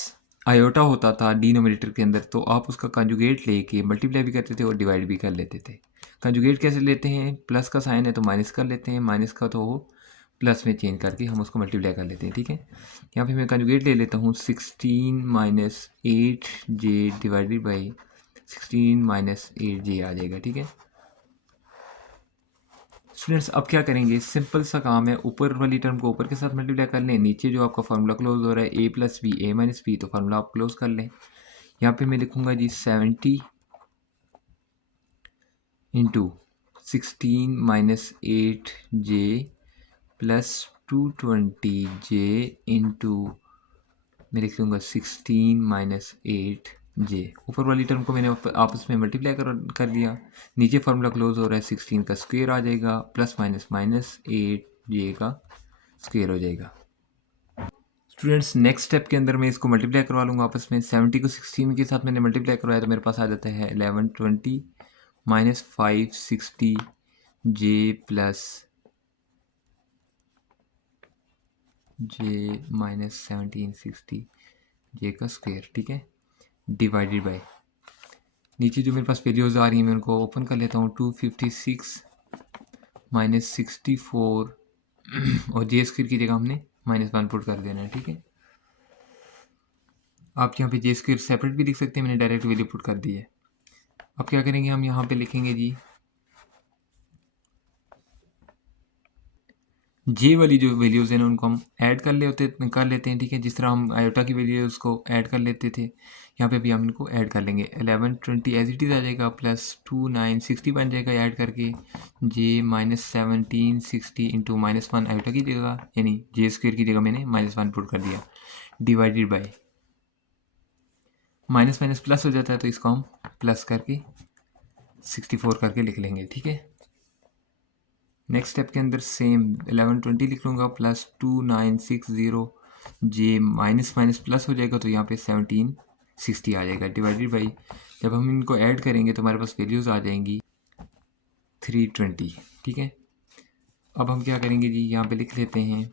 आयोटा होता था डिनोमिनेटर के अंदर, तो आप उसका कंजुगेट लेके मल्टीप्लाई भी करते थे और डिवाइड भी कर लेते थे। कंजुगेट कैसे लेते हैं, प्लस का साइन है तो माइनस कर लेते हैं, माइनस का तो प्लस में चेंज करके हम उसको मल्टीप्लाई कर लेते हैं। ठीक है, यहाँ पे मैं कंजुगेट ले लेता हूँ, 16 minus 8 J divided by 16 minus 8 जे आ जाएगा। ठीक है स्टूडेंट्स, अब क्या करेंगे, सिंपल सा काम है, ऊपर वाली टर्म को ऊपर के साथ मल्टीप्लाई कर लें, नीचे जो आपका फार्मूला क्लोज हो रहा है ए प्लस बी ए माइनस बी, तो फार्मूला आप क्लोज कर लें। यहाँ पे मैं लिखूँगा जी 70 इंटू 16 माइनस 8 जे प्लस 220 जे इंटू मैं लिख लूँगा 16 माइनस 8 जे। ऊपर वाली टर्म को मैंने आपस में मल्टीप्लाई कर दिया, नीचे फार्मूला क्लोज हो रहा है, 16 का स्क्वायर आ जाएगा प्लस माइनस माइनस 8 जे का स्क्वायर हो जाएगा। स्टूडेंट्स, नेक्स्ट स्टेप के अंदर मैं इसको मल्टीप्लाई करवा लूँगा आपस में, 70 को 16 के साथ मैंने मल्टीप्लाई करवाया तो मेरे पास आ जाता है 1120 माइनस 560 जे प्लस जे माइनस 1760 जे का स्क्वायर। ठीक है, डिवाइडेड बाय नीचे जो मेरे पास वैल्यूज़ आ रही हैं मैं उनको ओपन कर लेता हूँ, 256 माइनस 64 और जे स्क्वायर की जगह हमने -1 पुट कर देना है। ठीक है, आप यहाँ पे जे स्क्वायर सेपरेट भी लिख सकते हैं, मैंने डायरेक्ट वैल्यू पुट कर दी है। अब क्या करेंगे, हम यहाँ पे लिखेंगे जी जे वाली जो वैल्यूज़ हैं ना उनको हम ऐड कर लेते हैं, ठीक है। जिस तरह हम आयोटा की वैल्यूज़ को ऐड कर लेते थे, यहाँ पे भी हम इनको ऐड कर लेंगे। 11 20 एज इट इज़ आ जाएगा, प्लस 2 9 60 बन जाएगा ऐड करके। जे माइनस 17 60 इंटू -1 आयोटा की जगह, यानी जे स्क्वेयर की जगह मैंने -1 पुट कर दिया, divided by minus minus plus हो जाता है, तो इसको हम प्लस करके 64 करके लिख लेंगे, ठीक है। नेक्स्ट स्टेप के अंदर सेम 11 20 लिख लूँगा, प्लस 2 9 6 0, जे माइनस माइनस प्लस हो जाएगा, तो यहाँ पे 17 60 आ जाएगा, डिवाइडेड बाई, जब हम इनको ऐड करेंगे तो हमारे पास वैल्यूज़ आ जाएंगी 320, ठीक है। अब हम क्या करेंगे जी, यहाँ पे लिख लेते हैं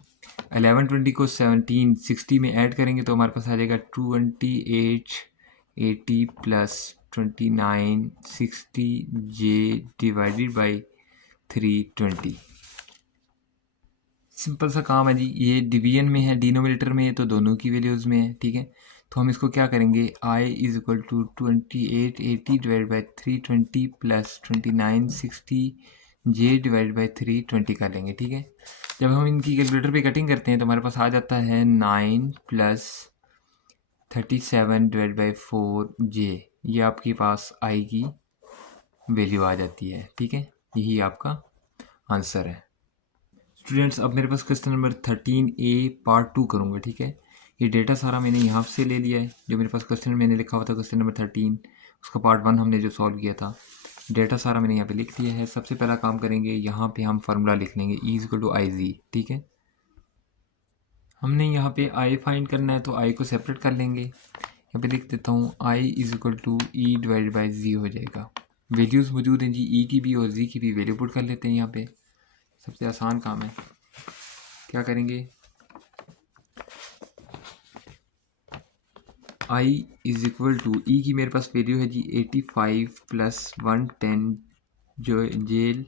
11 20 को 17 60 में ऐड करेंगे तो हमारे पास आ जाएगा 28 80 plus 29 60 J divided by 320। Simple सा काम है जी, ये डिवीजन में है, डिनोमिनेटर में है, तो दोनों की वैल्यूज़ में है, ठीक है। तो हम इसको क्या करेंगे, i is equal to 2880 divide by 320 plus 2960 j divide by 320 कर लेंगे, ठीक है। जब हम इनकी कैलकुलेटर पे कटिंग करते हैं तो हमारे पास आ जाता है 9 प्लस 37 डिवाइड बाई 4 जे, ये आपके पास i की वैल्यू आ जाती है, ठीक है। यही आपका आंसर है। स्टूडेंट्स, अब मेरे पास क्वेश्चन नंबर 13A पार्ट 2 करूँगा, ठीक है। ये डेटा सारा मैंने यहाँ से ले लिया है, जो मेरे पास क्वेश्चन मैंने लिखा हुआ था क्वेश्चन नंबर 13, उसका पार्ट 1 हमने जो सॉल्व किया था, डेटा सारा मैंने यहाँ पे लिख लिया है। सबसे पहला काम करेंगे, यहाँ पे हम फार्मूला लिख लेंगे E इक्वल टू आई जी, ठीक है। हमने यहाँ पे I फाइंड करना है, तो I को सेपरेट कर लेंगे। यहाँ पे लिख देता हूँ I is equal to e divide by g हो जाएगा। वैल्यूज़ मौजूद हैं जी, E की भी और जी की भी वैल्यू पुट कर लेते हैं यहाँ पे। सबसे आसान काम है, क्या करेंगे, I इज इक्वल टू ई की मेरे पास वैल्यू है जी 85 प्लस 110 जो जेल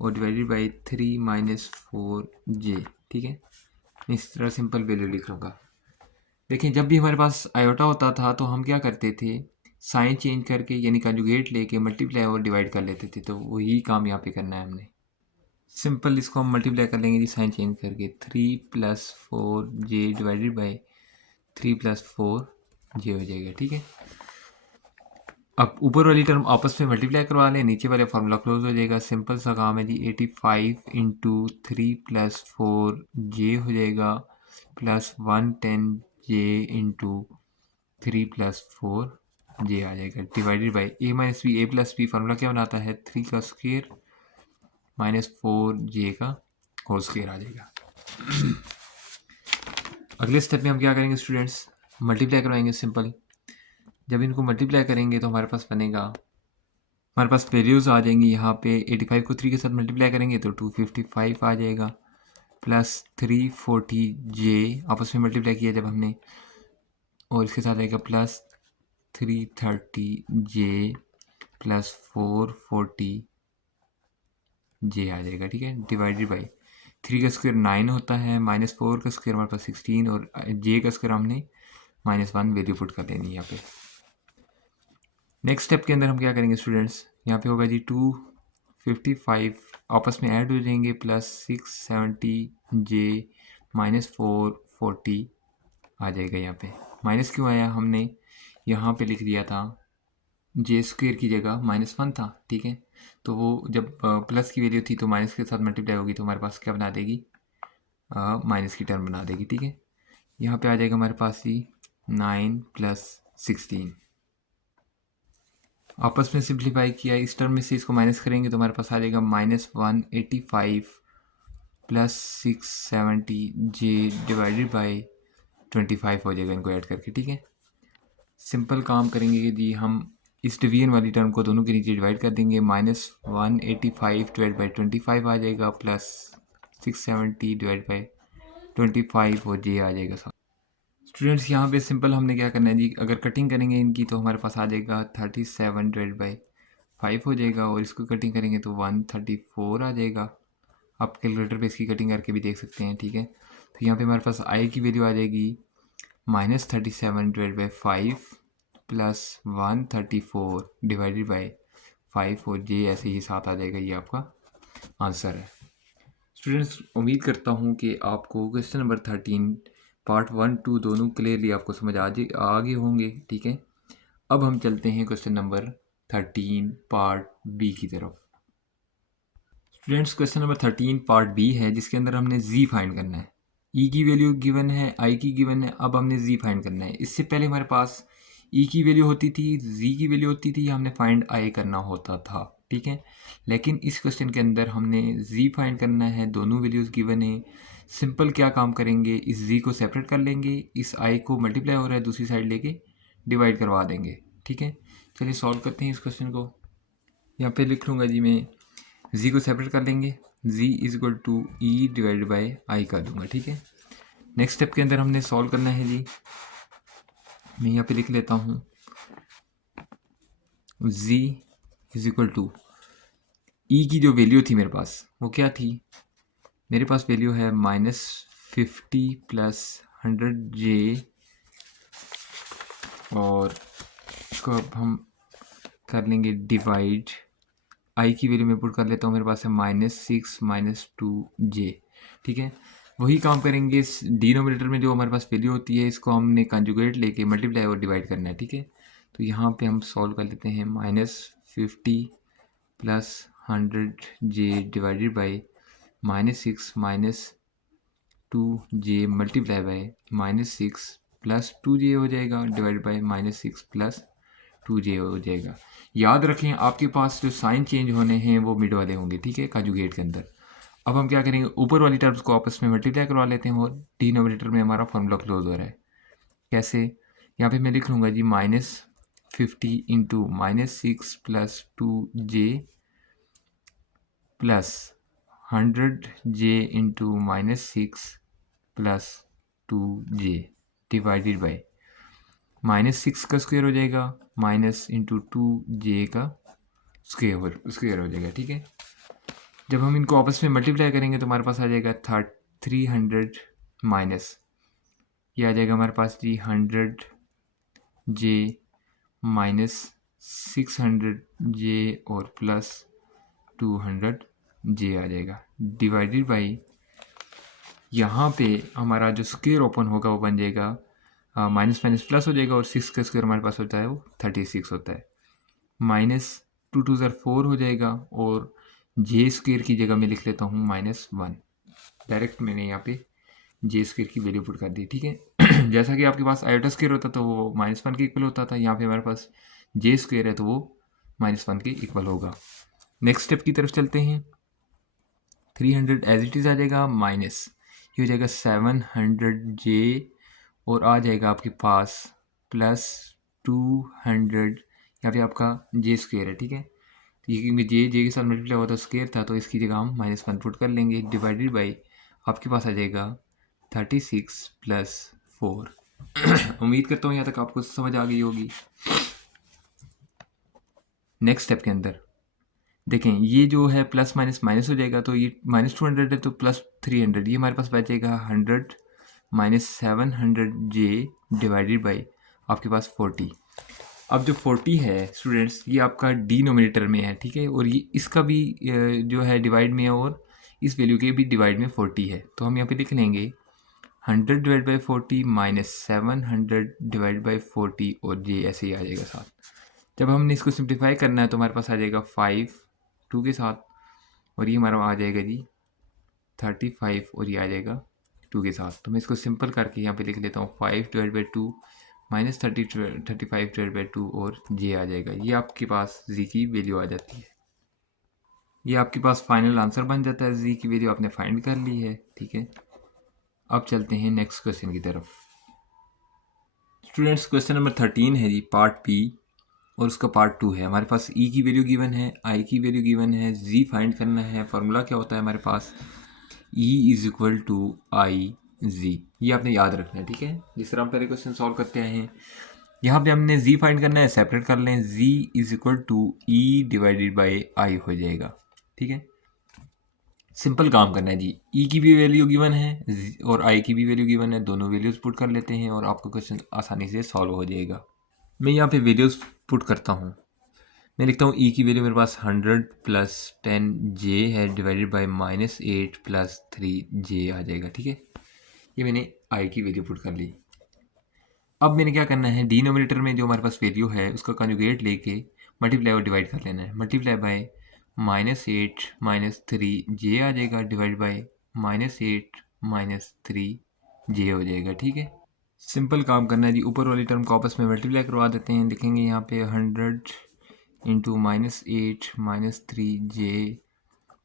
और डिवाइडेड बाई 3 माइनस 4 जे, ठीक है। इस तरह सिंपल वैल्यू लिख लूँगा। देखिए, जब भी हमारे पास आयोटा होता था तो हम क्या करते थे, साइन चेंज करके यानी कंजुगेट लेके मल्टीप्लाई और डिवाइड कर लेते थे, तो वही काम यहाँ पे करना है हमने। सिंपल इसको हम मल्टीप्लाई कर लेंगे जी साइन चेंज करके, 3 plus 4 J divided by 3 plus 4 j हो जाएगा, ठीक है। अब ऊपर वाली टर्म आपस में मल्टीप्लाई करवा लें, नीचे वाले फार्मूला क्लोज हो जाएगा। सिंपल सा काम है जी, 85 इंटू 3 प्लस 4 जे हो जाएगा, plus 110 j into 3 plus 4 j आ जाएगा, divided by a minus b, a plus b formula क्या बनाता है, 3 का स्क्वायर माइनस 4 जे का होल स्क्वायर आ जाएगा। अगले स्टेप में हम क्या करेंगे स्टूडेंट्स, मल्टीप्लाई करवाएंगे। सिंपल, जब इनको मल्टीप्लाई करेंगे तो हमारे पास बनेगा, हमारे पास वैल्यूज़ आ जाएंगी यहाँ पे 85 को 3 के साथ मल्टीप्लाई करेंगे तो 255 आ जाएगा, प्लस 340 जे आपस में मल्टीप्लाई किया जब हमने, और इसके साथ आएगा प्लस 330 जे प्लस 440 जे आ जाएगा, ठीक है, डिवाइडेड बाई 3 का स्क्वायर 9 होता है, माइनस 4 का स्क्वायर हमारे पास 16 और जे का स्क्वायर हमने -1 वैल्यू पुट कर देनी है यहाँ पे। नेक्स्ट स्टेप के अंदर हम क्या करेंगे स्टूडेंट्स, यहाँ पे होगा जी 255 आपस में ऐड हो जाएंगे, प्लस 670 जे माइनस 440 आ जाएगा। यहाँ पे माइनस क्यों आया, हमने यहाँ पे लिख दिया था जे स्क्वेयर की जगह -1 था, ठीक है। तो वो जब प्लस की वैल्यू थी तो माइनस के साथ मल्टीप्लाई होगी तो हमारे पास क्या बना देगी, माइनस की टर्म बना देगी, ठीक है। यहाँ पे आ जाएगा हमारे पास ही 9 प्लस 16, आपस में सिंप्लीफाई किया, इस टर्म में से इसको माइनस करेंगे तो हमारे पास आ जाएगा -185 प्लस 670 जे डिवाइडेड बाई 25 हो जाएगा इनको ऐड करके, ठीक है। सिंपल काम करेंगे कि जी हम इस डिवीजन वाली टर्म को दोनों के नीचे डिवाइड कर देंगे, -185 डिवाइड बाई 25 आ जाएगा, प्लस 670 डिवाइड बाई 25 और जे आ जाएगा। स्टूडेंट्स, यहाँ पे सिंपल हमने क्या करना है जी, अगर कटिंग करेंगे इनकी तो हमारे पास आ जाएगा 37 डिवाइड बाई 5 हो जाएगा, और इसको कटिंग करेंगे तो 134 आ जाएगा। आप कैलकुलेटर पे इसकी कटिंग करके भी देख सकते हैं, ठीक है। तो यहाँ पे हमारे पास आई की वैल्यू आ जाएगी -37 divide by 5 plus 134 divided by 5 और जे ऐसे ही साथ आ जाएगा, ये आपका आंसर है। स्टूडेंट्स, उम्मीद करता हूँ कि आपको क्वेश्चन नंबर 13 पार्ट 1 2 दोनों क्लियरली आपको समझ आगे होंगे। ठीक है, अब हम चलते हैं क्वेश्चन नंबर 13 पार्ट बी की तरफ। Students, question number 13 part b है, जिसके अंदर हमने जी फाइंड करना है। ई की वैल्यू गिवन है, आई की गिवन है, अब हमने जी फाइंड करना है। इससे पहले हमारे पास ई की वैल्यू होती थी, जी की वैल्यू होती थी, हमने फाइंड आई करना होता था। ठीक है, लेकिन इस क्वेश्चन के अंदर हमने जी फाइंड करना है, दोनों वैल्यूज़ गिवन है। सिंपल क्या काम करेंगे, इस जी को सेपरेट कर लेंगे, इस आई को मल्टीप्लाई हो रहा है दूसरी साइड लेके डिवाइड करवा देंगे। ठीक है, चलिए सॉल्व करते हैं इस क्वेश्चन को। यहाँ पे लिख लूँगा जी, मैं जी को सेपरेट कर लेंगे, g is equal to e divide by i कर दूंगा। ठीक है, नेक्स्ट स्टेप के अंदर हमने सॉल्व करना है जी। मैं यहाँ पे लिख लेता हूँ जी इज इक्वल टू ई की जो वैल्यू थी मेरे पास वो क्या थी, मेरे पास वैल्यू है -50 प्लस 100J, और इसको अब हम कर लेंगे डिवाइड। आई की वैल्यू मैं पुट कर लेता हूँ, मेरे पास है -6 -2J। ठीक है, वही काम करेंगे इस डिनोमिनेटर में जो हमारे पास वैल्यू होती है, इसको हमने कंजुगेट लेके मल्टीप्लाई और डिवाइड करना है। ठीक है, तो यहाँ पे हम सॉल्व कर लेते हैं -50 plus 100J divided by -6 -2J multiply by -6 plus 2J हो जाएगा डिवाइड बाई -6 प्लस 2J हो जाएगा। याद रखें, आपके पास जो साइन चेंज होने हैं वो मिड वाले होंगे। ठीक है, कंजुगेट के अंदर। अब हम क्या करेंगे, ऊपर वाली टर्म्स को आपस में मल्टीप्लाई करवा लेते हैं और डिनोमिनेटर में हमारा फॉर्मूला क्लोज हो रहा है। कैसे, यहाँ पे मैं लिख लूँगा जी -50 into -6 plus 2J plus 100J into -6 plus 2J divided by -6 का स्क्वायर हो जाएगा, माइनस इंटू 2J का स्क्वायर हो जाएगा। ठीक है, जब हम इनको आपस में मल्टीप्लाई करेंगे तो हमारे पास आ जाएगा 300 माइनस ये आ जाएगा हमारे पास जी 100J माइनस 600J और प्लस 200J आ जाएगा डिवाइडेड बाई, यहाँ पे हमारा जो स्क्वायर ओपन होगा वो बन जाएगा माइनस माइनस प्लस हो जाएगा, और 6 का स्क्वायर हमारे पास होता है वो 36 होता है। -2 2 4 हो जाएगा, और जे स्क्वायर की जगह मैं लिख लेता हूँ -1। डायरेक्ट मैंने यहाँ पे जे स्क्वायर की वैल्यू पुट कर दी। ठीक है, जैसा कि आपके पास आयोटा स्क्वायर होता तो वो -1 के इक्वल होता था, यहाँ पे हमारे पास जे स्क्वायर है तो वो -1 के इक्वल होगा। नेक्स्ट स्टेप की तरफ चलते हैं। 300 एज इट इज़ आ जाएगा, माइनस ये हो जाएगा 700J, और आ जाएगा आपके पास प्लस 200, यहाँ पे आपका जे स्क्वायर है। ठीक है, ये क्योंकि जे के साथ मल्टीप्लाई हुआ था स्क्वायर था, तो इसकी जगह हम -1 पुट कर लेंगे डिवाइडेड बाई, आपके पास आ जाएगा 36 प्लस 4। उम्मीद करता हूँ यहाँ तक आपको समझ आ गई होगी। नेक्स्ट स्टेप के अंदर देखें, ये जो है प्लस माइनस माइनस हो जाएगा, तो ये -200 है तो प्लस 300, ये हमारे पास बच जाएगा 100 माइनस 700J डिवाइडेड बाई आपके पास 40। अब जो 40 है स्टूडेंट्स, ये आपका डिनोमिनेटर में है। ठीक है, और ये इसका भी जो है डिवाइड में है, और इस वैल्यू के भी डिवाइड में 40 है, तो हम यहाँ पे लिख लेंगे 100 divide by 40 minus 700 divide by 40, और जे ऐसे ही आ जाएगा साथ। जब हमने इसको सिंप्लीफाई करना है तो हमारे पास आ जाएगा 5 2 के साथ, और ये हमारा आ जाएगा जी 35, और ये आ जाएगा 2 के साथ। तो मैं इसको सिंपल करके यहाँ पे लिख लेता हूँ 5 divide by 2 minus 35 divide by 2, और जे आ जाएगा। ये आपके पास जी की वैल्यू आ जाती है, ये आपके पास फाइनल आंसर बन जाता है। जी की वैल्यू आपने फाइंड कर ली है। ठीक है, अब चलते हैं नेक्स्ट क्वेश्चन की तरफ। स्टूडेंट्स, क्वेश्चन नंबर 13 है जी पार्ट बी, और उसका पार्ट 2 है। हमारे पास ई की वैल्यू गिवन है, आई की वैल्यू गिवन है, जी फाइंड करना है। फार्मूला क्या होता है हमारे पास, ई इज इक्वल टू आई जी, ये आपने याद रखना है। ठीक है, जिस तरह हम पहले क्वेश्चन सॉल्व करते आए हैं, यहाँ पे हमने जी फाइंड करना है, सेपरेट कर लें, g is equal to e divided by i हो जाएगा। ठीक है, सिंपल काम करना है जी। ई की भी वैल्यू गिवन है और आई की भी वैल्यू गिवन है, दोनों वैल्यूज पुट कर लेते हैं और आपका क्वेश्चन आसानी से सॉल्व हो जाएगा। मैं यहाँ पे वैल्यूज पुट करता हूँ। मैं लिखता हूँ ई की वैल्यू मेरे पास 100 प्लस 10j है डिवाइडेड बाई -8 प्लस 3j आ जाएगा। ठीक है, ये मैंने आई की वैल्यू पुट कर ली। अब मैंने क्या करना है, डिनोमिनेटर में जो हमारे पास वैल्यू है उसका कॉन्जुगेट लेके मल्टीप्लाई और डिवाइड कर लेना है। मल्टीप्लाई बाय -8 -3j आ जाएगा डिवाइड बाय -8 -3j हो जाएगा। ठीक है, सिंपल काम करना है जी। ऊपर वाली टर्म को आपस में मल्टीप्लाई करवा देते हैं। लिखेंगे यहाँ पे 100 into -8 -3j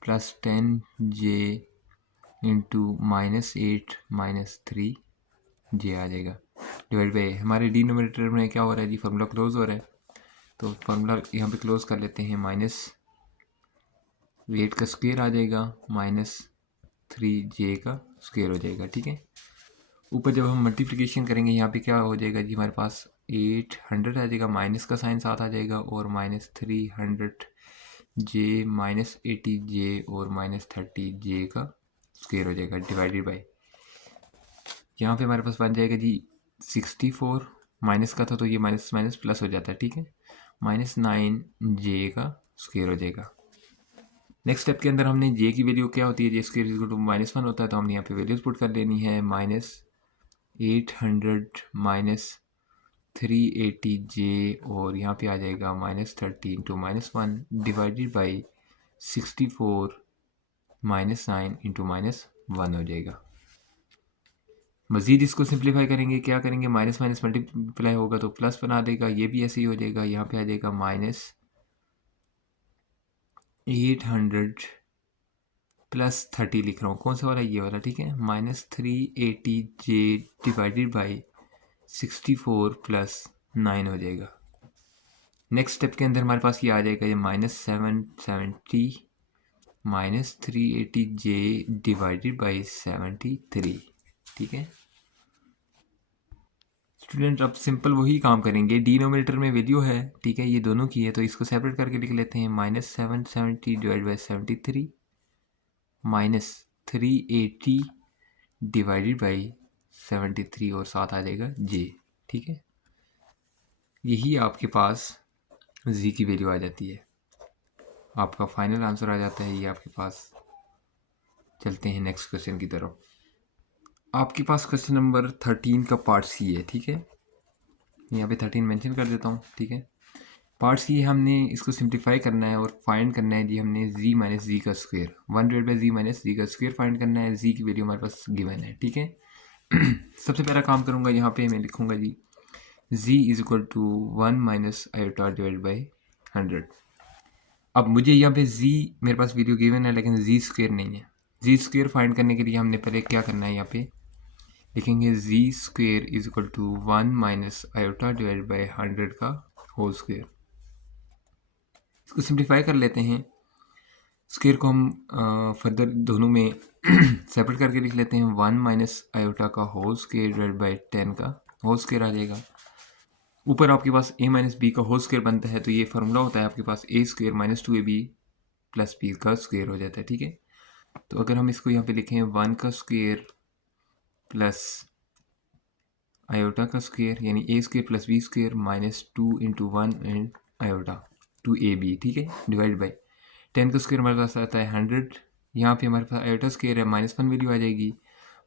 plus 10j into -8 -3j आ जाएगा डिवाइड बाई, हमारे डिनोमिनेटर में क्या हो रहा है जी, फार्मूला क्लोज हो रहा है, तो फार्मूला यहाँ पे क्लोज कर लेते हैं। -8 का स्क्वायर आ जाएगा -3j का स्क्वायर हो जाएगा। ठीक है, ऊपर जब हम मल्टीप्लिकेशन करेंगे यहाँ पे क्या हो जाएगा जी, हमारे पास 800 आ जाएगा, माइनस का साइन साथ आ जाएगा और -300j -80j और -30j का स्क्वायर हो जाएगा डिवाइडेड बाई, यहाँ पे हमारे पास बन जाएगा जी 64, माइनस का था तो ये माइनस माइनस प्लस हो जाता है। ठीक है, -9j का स्क्वायर हो जाएगा। नेक्स्ट स्टेप के अंदर हमने j की वैल्यू क्या होती है, j स्क्वायर इक्वल टू -1 होता है, तो हमने यहाँ पे वैल्यूज पुट कर देनी है। -800 -380j और यहाँ पे आ जाएगा -30 इंटू -1 डिवाइडेड बाई 64 -9 इंटू -1 हो जाएगा। मज़ीद इसको सिंप्लीफाई करेंगे, क्या करेंगे, माइनस माइनस मल्टीप्लाई होगा तो प्लस बना देगा, ये भी ऐसे ही हो जाएगा। यहाँ पे आ जाएगा -800 प्लस 30 लिख रहा हूँ, कौन सा वाला, ये वाला। ठीक है, -380j डिवाइडेड बाई 64 प्लस 9 हो जाएगा। नेक्स्ट स्टेप के अंदर हमारे पास ये आ जाएगा, ये -770 -380j डिवाइडेड बाई 73। ठीक है स्टूडेंट, अब सिंपल वही काम करेंगे। डिनोमिनेटर में वैल्यू है, ठीक है, ये दोनों की है, तो इसको सेपरेट करके लिख लेते हैं। -770 डिवाइड बाई 73 -380 डिवाइडेड बाई 73 और साथ आ जाएगा j। ठीक है, यही आपके पास z की वैल्यू आ जाती है, आपका फाइनल आंसर आ जाता है ये आपके पास। चलते हैं नेक्स्ट क्वेश्चन की तरफ। आपके पास क्वेश्चन नंबर 13 का पार्ट सी है। ठीक है, यहाँ पे 13 मेंशन कर देता हूँ। ठीक है, पार्ट सी हमने इसको सिंप्लीफाई करना है और फाइंड करना है जी, हमने z माइनस जी का square 1 divide by ji minus जी का स्क्वायर फाइंड करना है। z की वैल्यू हमारे पास गिवन है। ठीक है, सबसे पहला काम करूँगा, यहाँ पे मैं लिखूँगा जी z is equal to 1 minus iota divide by 100। अब मुझे यहाँ पे z मेरे पास वैल्यू गिवन है लेकिन z स्क्वायर नहीं है। z स्क्वायर फाइंड करने के लिए हमने पहले क्या करना है, यहाँ पे लिखेंगे z square is equal to 1 minus iota divide by 100 का होल स्क्वायर। इसको सिंप्लीफाई कर लेते हैं। स्क्वायर को हम फर्दर दोनों में सेपरेट करके लिख लेते हैं। 1 माइनस आयोटा का होल स्क्वायर डिवाइड बाई 10 का होल स्क्वायर आ जाएगा। ऊपर आपके पास a माइनस बी का होल स्क्वायर बनता है, तो ये फार्मूला होता है आपके पास a square minus 2ab plus b का स्क्वायर हो जाता है। ठीक है, तो अगर हम इसको यहाँ पे लिखें 1 का स्क्वायर प्लस आयोटा का स्क्वायर यानी a square plus b square minus 2 into 1 and iota 2ab। ठीक है, डिवाइड बाई 10 का स्क्वायर हमारे पास आता है 100। यहाँ पे हमारे पास आयोटा स्क्वायर है, -1 वैल्यू आ जाएगी।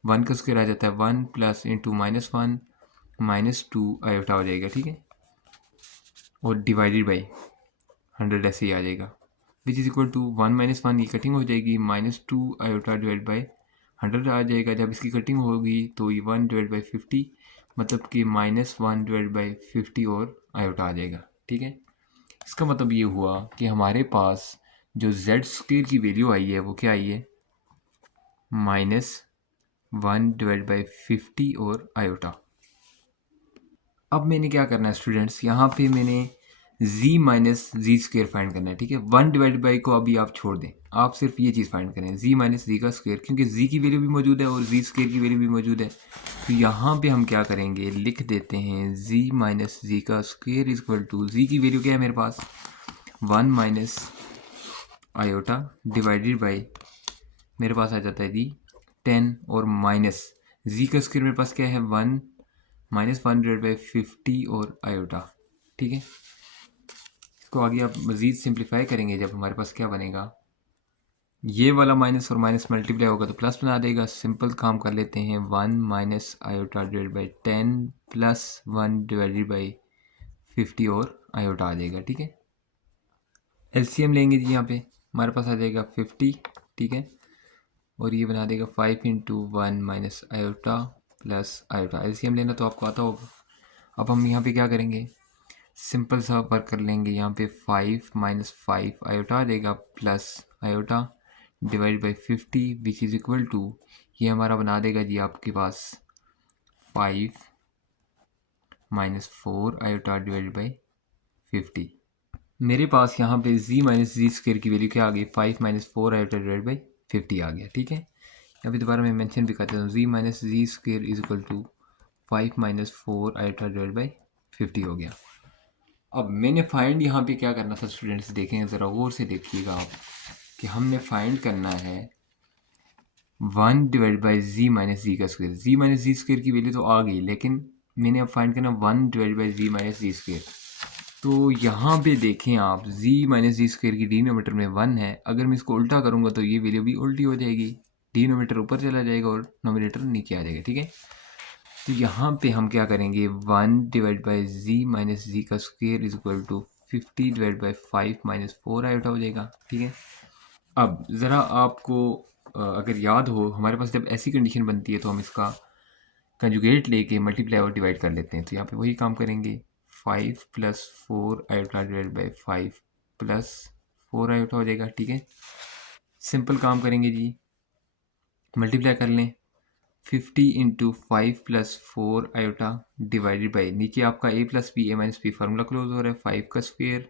1 का स्क्वायर आ जाता है 1 प्लस इंटू -1 -2 आयोटा हो जाएगा। ठीक है, और डिवाइडेड बाई 100 ऐसे ही आ जाएगा, which is equal to 1 minus 1 ये कटिंग हो जाएगी, -2 आयोटा डिवाइड बाई 100 आ जाएगा। जब इसकी कटिंग होगी तो ये 1 डिवाइड बाई 50 मतलब कि -1 डिवाइड बाई 50 और आयोटा आ जाएगा। ठीक है, इसका मतलब ये हुआ कि हमारे पास जो z स्क्वायर की वैल्यू आई है वो क्या आई है, -1 डिवाइड बाई 50 और आयोटा। अब मैंने क्या करना है स्टूडेंट्स, यहाँ पे मैंने z minus z square find करना है। ठीक है, 1 डिवाइड बाई को अभी आप छोड़ दें, आप सिर्फ ये चीज़ फाइंड करें, z माइनस जी का स्क्वायर, क्योंकि z की वैल्यू भी मौजूद है और जी स्क्वायर की वैल्यू भी मौजूद है। तो यहाँ पे हम क्या करेंगे, लिख देते हैं z माइनस जी का square is equal to, z की वैल्यू क्या है मेरे पास 1 माइनस आयोटा डिवाइडेड बाई मेरे पास आ जाता है जी 10 और माइनस जी का स्क्वायर मेरे पास क्या है 1 -1 डिवाइड बाई 50 और आयोटा। ठीक है, इसको इसको आगे आप मज़ीद सिंप्लीफाई करेंगे जब हमारे पास क्या बनेगा, ये वाला माइनस और माइनस मल्टीप्लाई होगा तो प्लस बना देगा। सिंपल काम कर लेते हैं, 1 minus iota divide by 10 plus 1 divided by 50 और आयोटा आ जाएगा। ठीक है, एलसीएम लेंगे जी, यहाँ पे हमारे पास आ जाएगा 50। ठीक है, और ये बना देगा 5 into 1 minus iota plus iota. LCM लेना तो आपको आता होगा। अब हम यहाँ पे क्या करेंगे, सिंपल सा वर्क कर लेंगे। यहाँ पे 5 माइनस 5 आयोटा आ जाएगा plus iota divide by 50 which is equal to, ये हमारा बना देगा जी आपके पास 5 माइनस 4 आयोटा डिवाइड बाई 50। मेरे पास यहाँ पे z माइनस जी स्क्र की वैल्यू क्या आ गई, 5 माइनस 4 आयोटा डिवाइड बाई 50 आ गया। ठीक है, यहाँ पे दोबारा मैं मेंशन भी कर देता हूँ, z minus z square is equal to 5 minus 4 iota divide by 50 हो गया। अब मैंने फाइंड यहाँ पे क्या करना था स्टूडेंट्स, देखेंगे ज़रा गौर से देखिएगा आप, कि हमने फाइंड करना है 1 डिवाइड बाई जी माइनस जी का स्क्वायर। जी माइनस जी स्क्वायर की वैल्यू तो आ गई, लेकिन मैंने अब फाइंड करना 1 divide by ji minus z square. तो यहाँ पे देखें आप, z माइनस जी स्क्वायर की डिनोमीटर में 1 है, अगर मैं इसको उल्टा करूँगा तो ये वैल्यू भी उल्टी हो जाएगी, डिनोमीटर ऊपर चला जाएगा और नोमिनेटर नीचे आ जाएगा। ठीक है, तो यहाँ पे हम क्या करेंगे, 1 डिवाइड बाई जी माइनस जी का square is equal to 50 divide by 5 minus 4 iota हो जाएगा। ठीक है, अब ज़रा आपको अगर याद हो, हमारे पास जब ऐसी कंडीशन बनती है तो हम इसका कंजुगेट लेके मल्टीप्लाई और डिवाइड कर लेते हैं। तो यहाँ पे वही काम करेंगे, 5 plus 4 iota divide by 5 plus 4 iota हो जाएगा। ठीक है, सिंपल काम करेंगे जी, मल्टीप्लाई कर लें, 50 into 5 plus 4 iota divided by, नीचे आपका a plus B, A minus B formula close हो रहा है, 5 का स्क्वेयर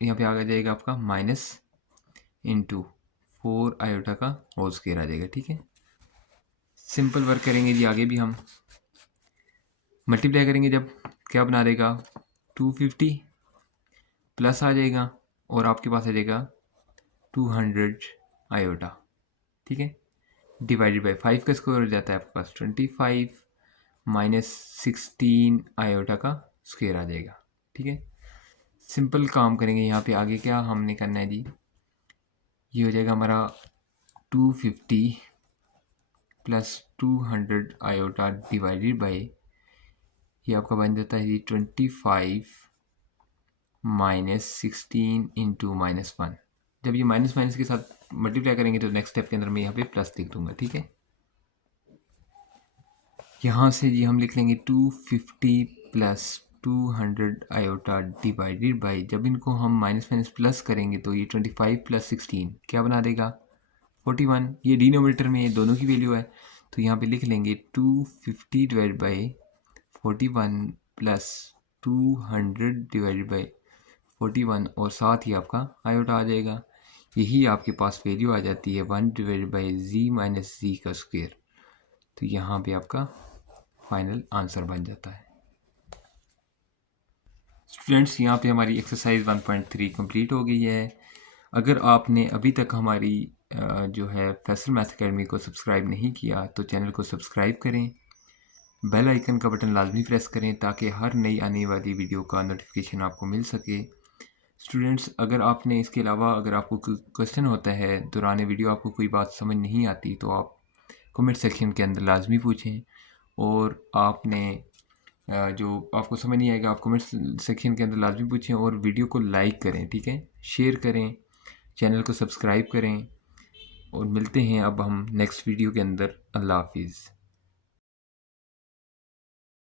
यहाँ पे आ जाएगा आपका माइनस इंटू 4 आयोटा का होल स्क्वेयर आ जाएगा। ठीक है, सिंपल वर्क करेंगे जी, आगे भी हम मल्टीप्लाई करेंगे जब क्या बना देगा, 250 प्लस आ जाएगा और आपके पास आ जाएगा 200 आयोटा। ठीक है, डिवाइडेड बाई 5 का स्क्वायर हो जाता है आपके पास 25 माइनस 16 आयोटा का स्क्वायर आ जाएगा। ठीक है, सिंपल काम करेंगे, यहाँ पे आगे क्या हमने करना है जी, ये हो जाएगा हमारा 250 प्लस 200 आयोटा डिवाइडेड बाई, ये आपका बन जाता है जी 25 माइनस 16 इंटू माइनस 1। जब ये माइनस माइनस के साथ मल्टीप्लाई करेंगे तो नेक्स्ट स्टेप के अंदर मैं यहाँ पे प्लस लिख दूंगा। ठीक है, यहाँ से जी हम लिख लेंगे 250 प्लस 200 आयोटा डिवाइडेड बाई, जब इनको हम माइनस माइनस प्लस करेंगे तो ये 25 प्लस 16 क्या बना देगा, 41। ये डिनोमिनेटर में दोनों की वैल्यू है, तो यहाँ पे लिख लेंगे 250 divide by 41 plus 200 divided by 41 और साथ ही आपका आयोटा आ जाएगा। यही आपके पास वैल्यू आ जाती है 1 डिवाइडेड बाई जी माइनस जी का स्क्वायर। तो यहाँ पे आपका फाइनल आंसर बन जाता है। स्टूडेंट्स, यहाँ पे हमारी एक्सरसाइज 1.3 कंप्लीट हो गई है। अगर आपने अभी तक हमारी जो है फैसल मैथ अकेडमी को सब्सक्राइब नहीं किया तो चैनल को सब्सक्राइब करें, बेल आइकन का बटन लाजमी प्रेस करें ताकि हर नई आने वाली वीडियो का नोटिफिकेशन आपको मिल सके। स्टूडेंट्स, अगर आपने इसके अलावा अगर आपको कोई क्वेश्चन होता है दौरान वीडियो, आपको कोई बात समझ नहीं आती तो आप कमेंट सेक्शन के अंदर लाजमी पूछें, और आपने जो आपको समझ नहीं आएगा आप कमेंट सेक्शन के अंदर लाजमी पूछें, और वीडियो को लाइक करें। ठीक है, शेयर करें, चैनल को सब्सक्राइब करें, और मिलते हैं अब हम नेक्स्ट वीडियो के अंदर। अल्लाह हाफिज़।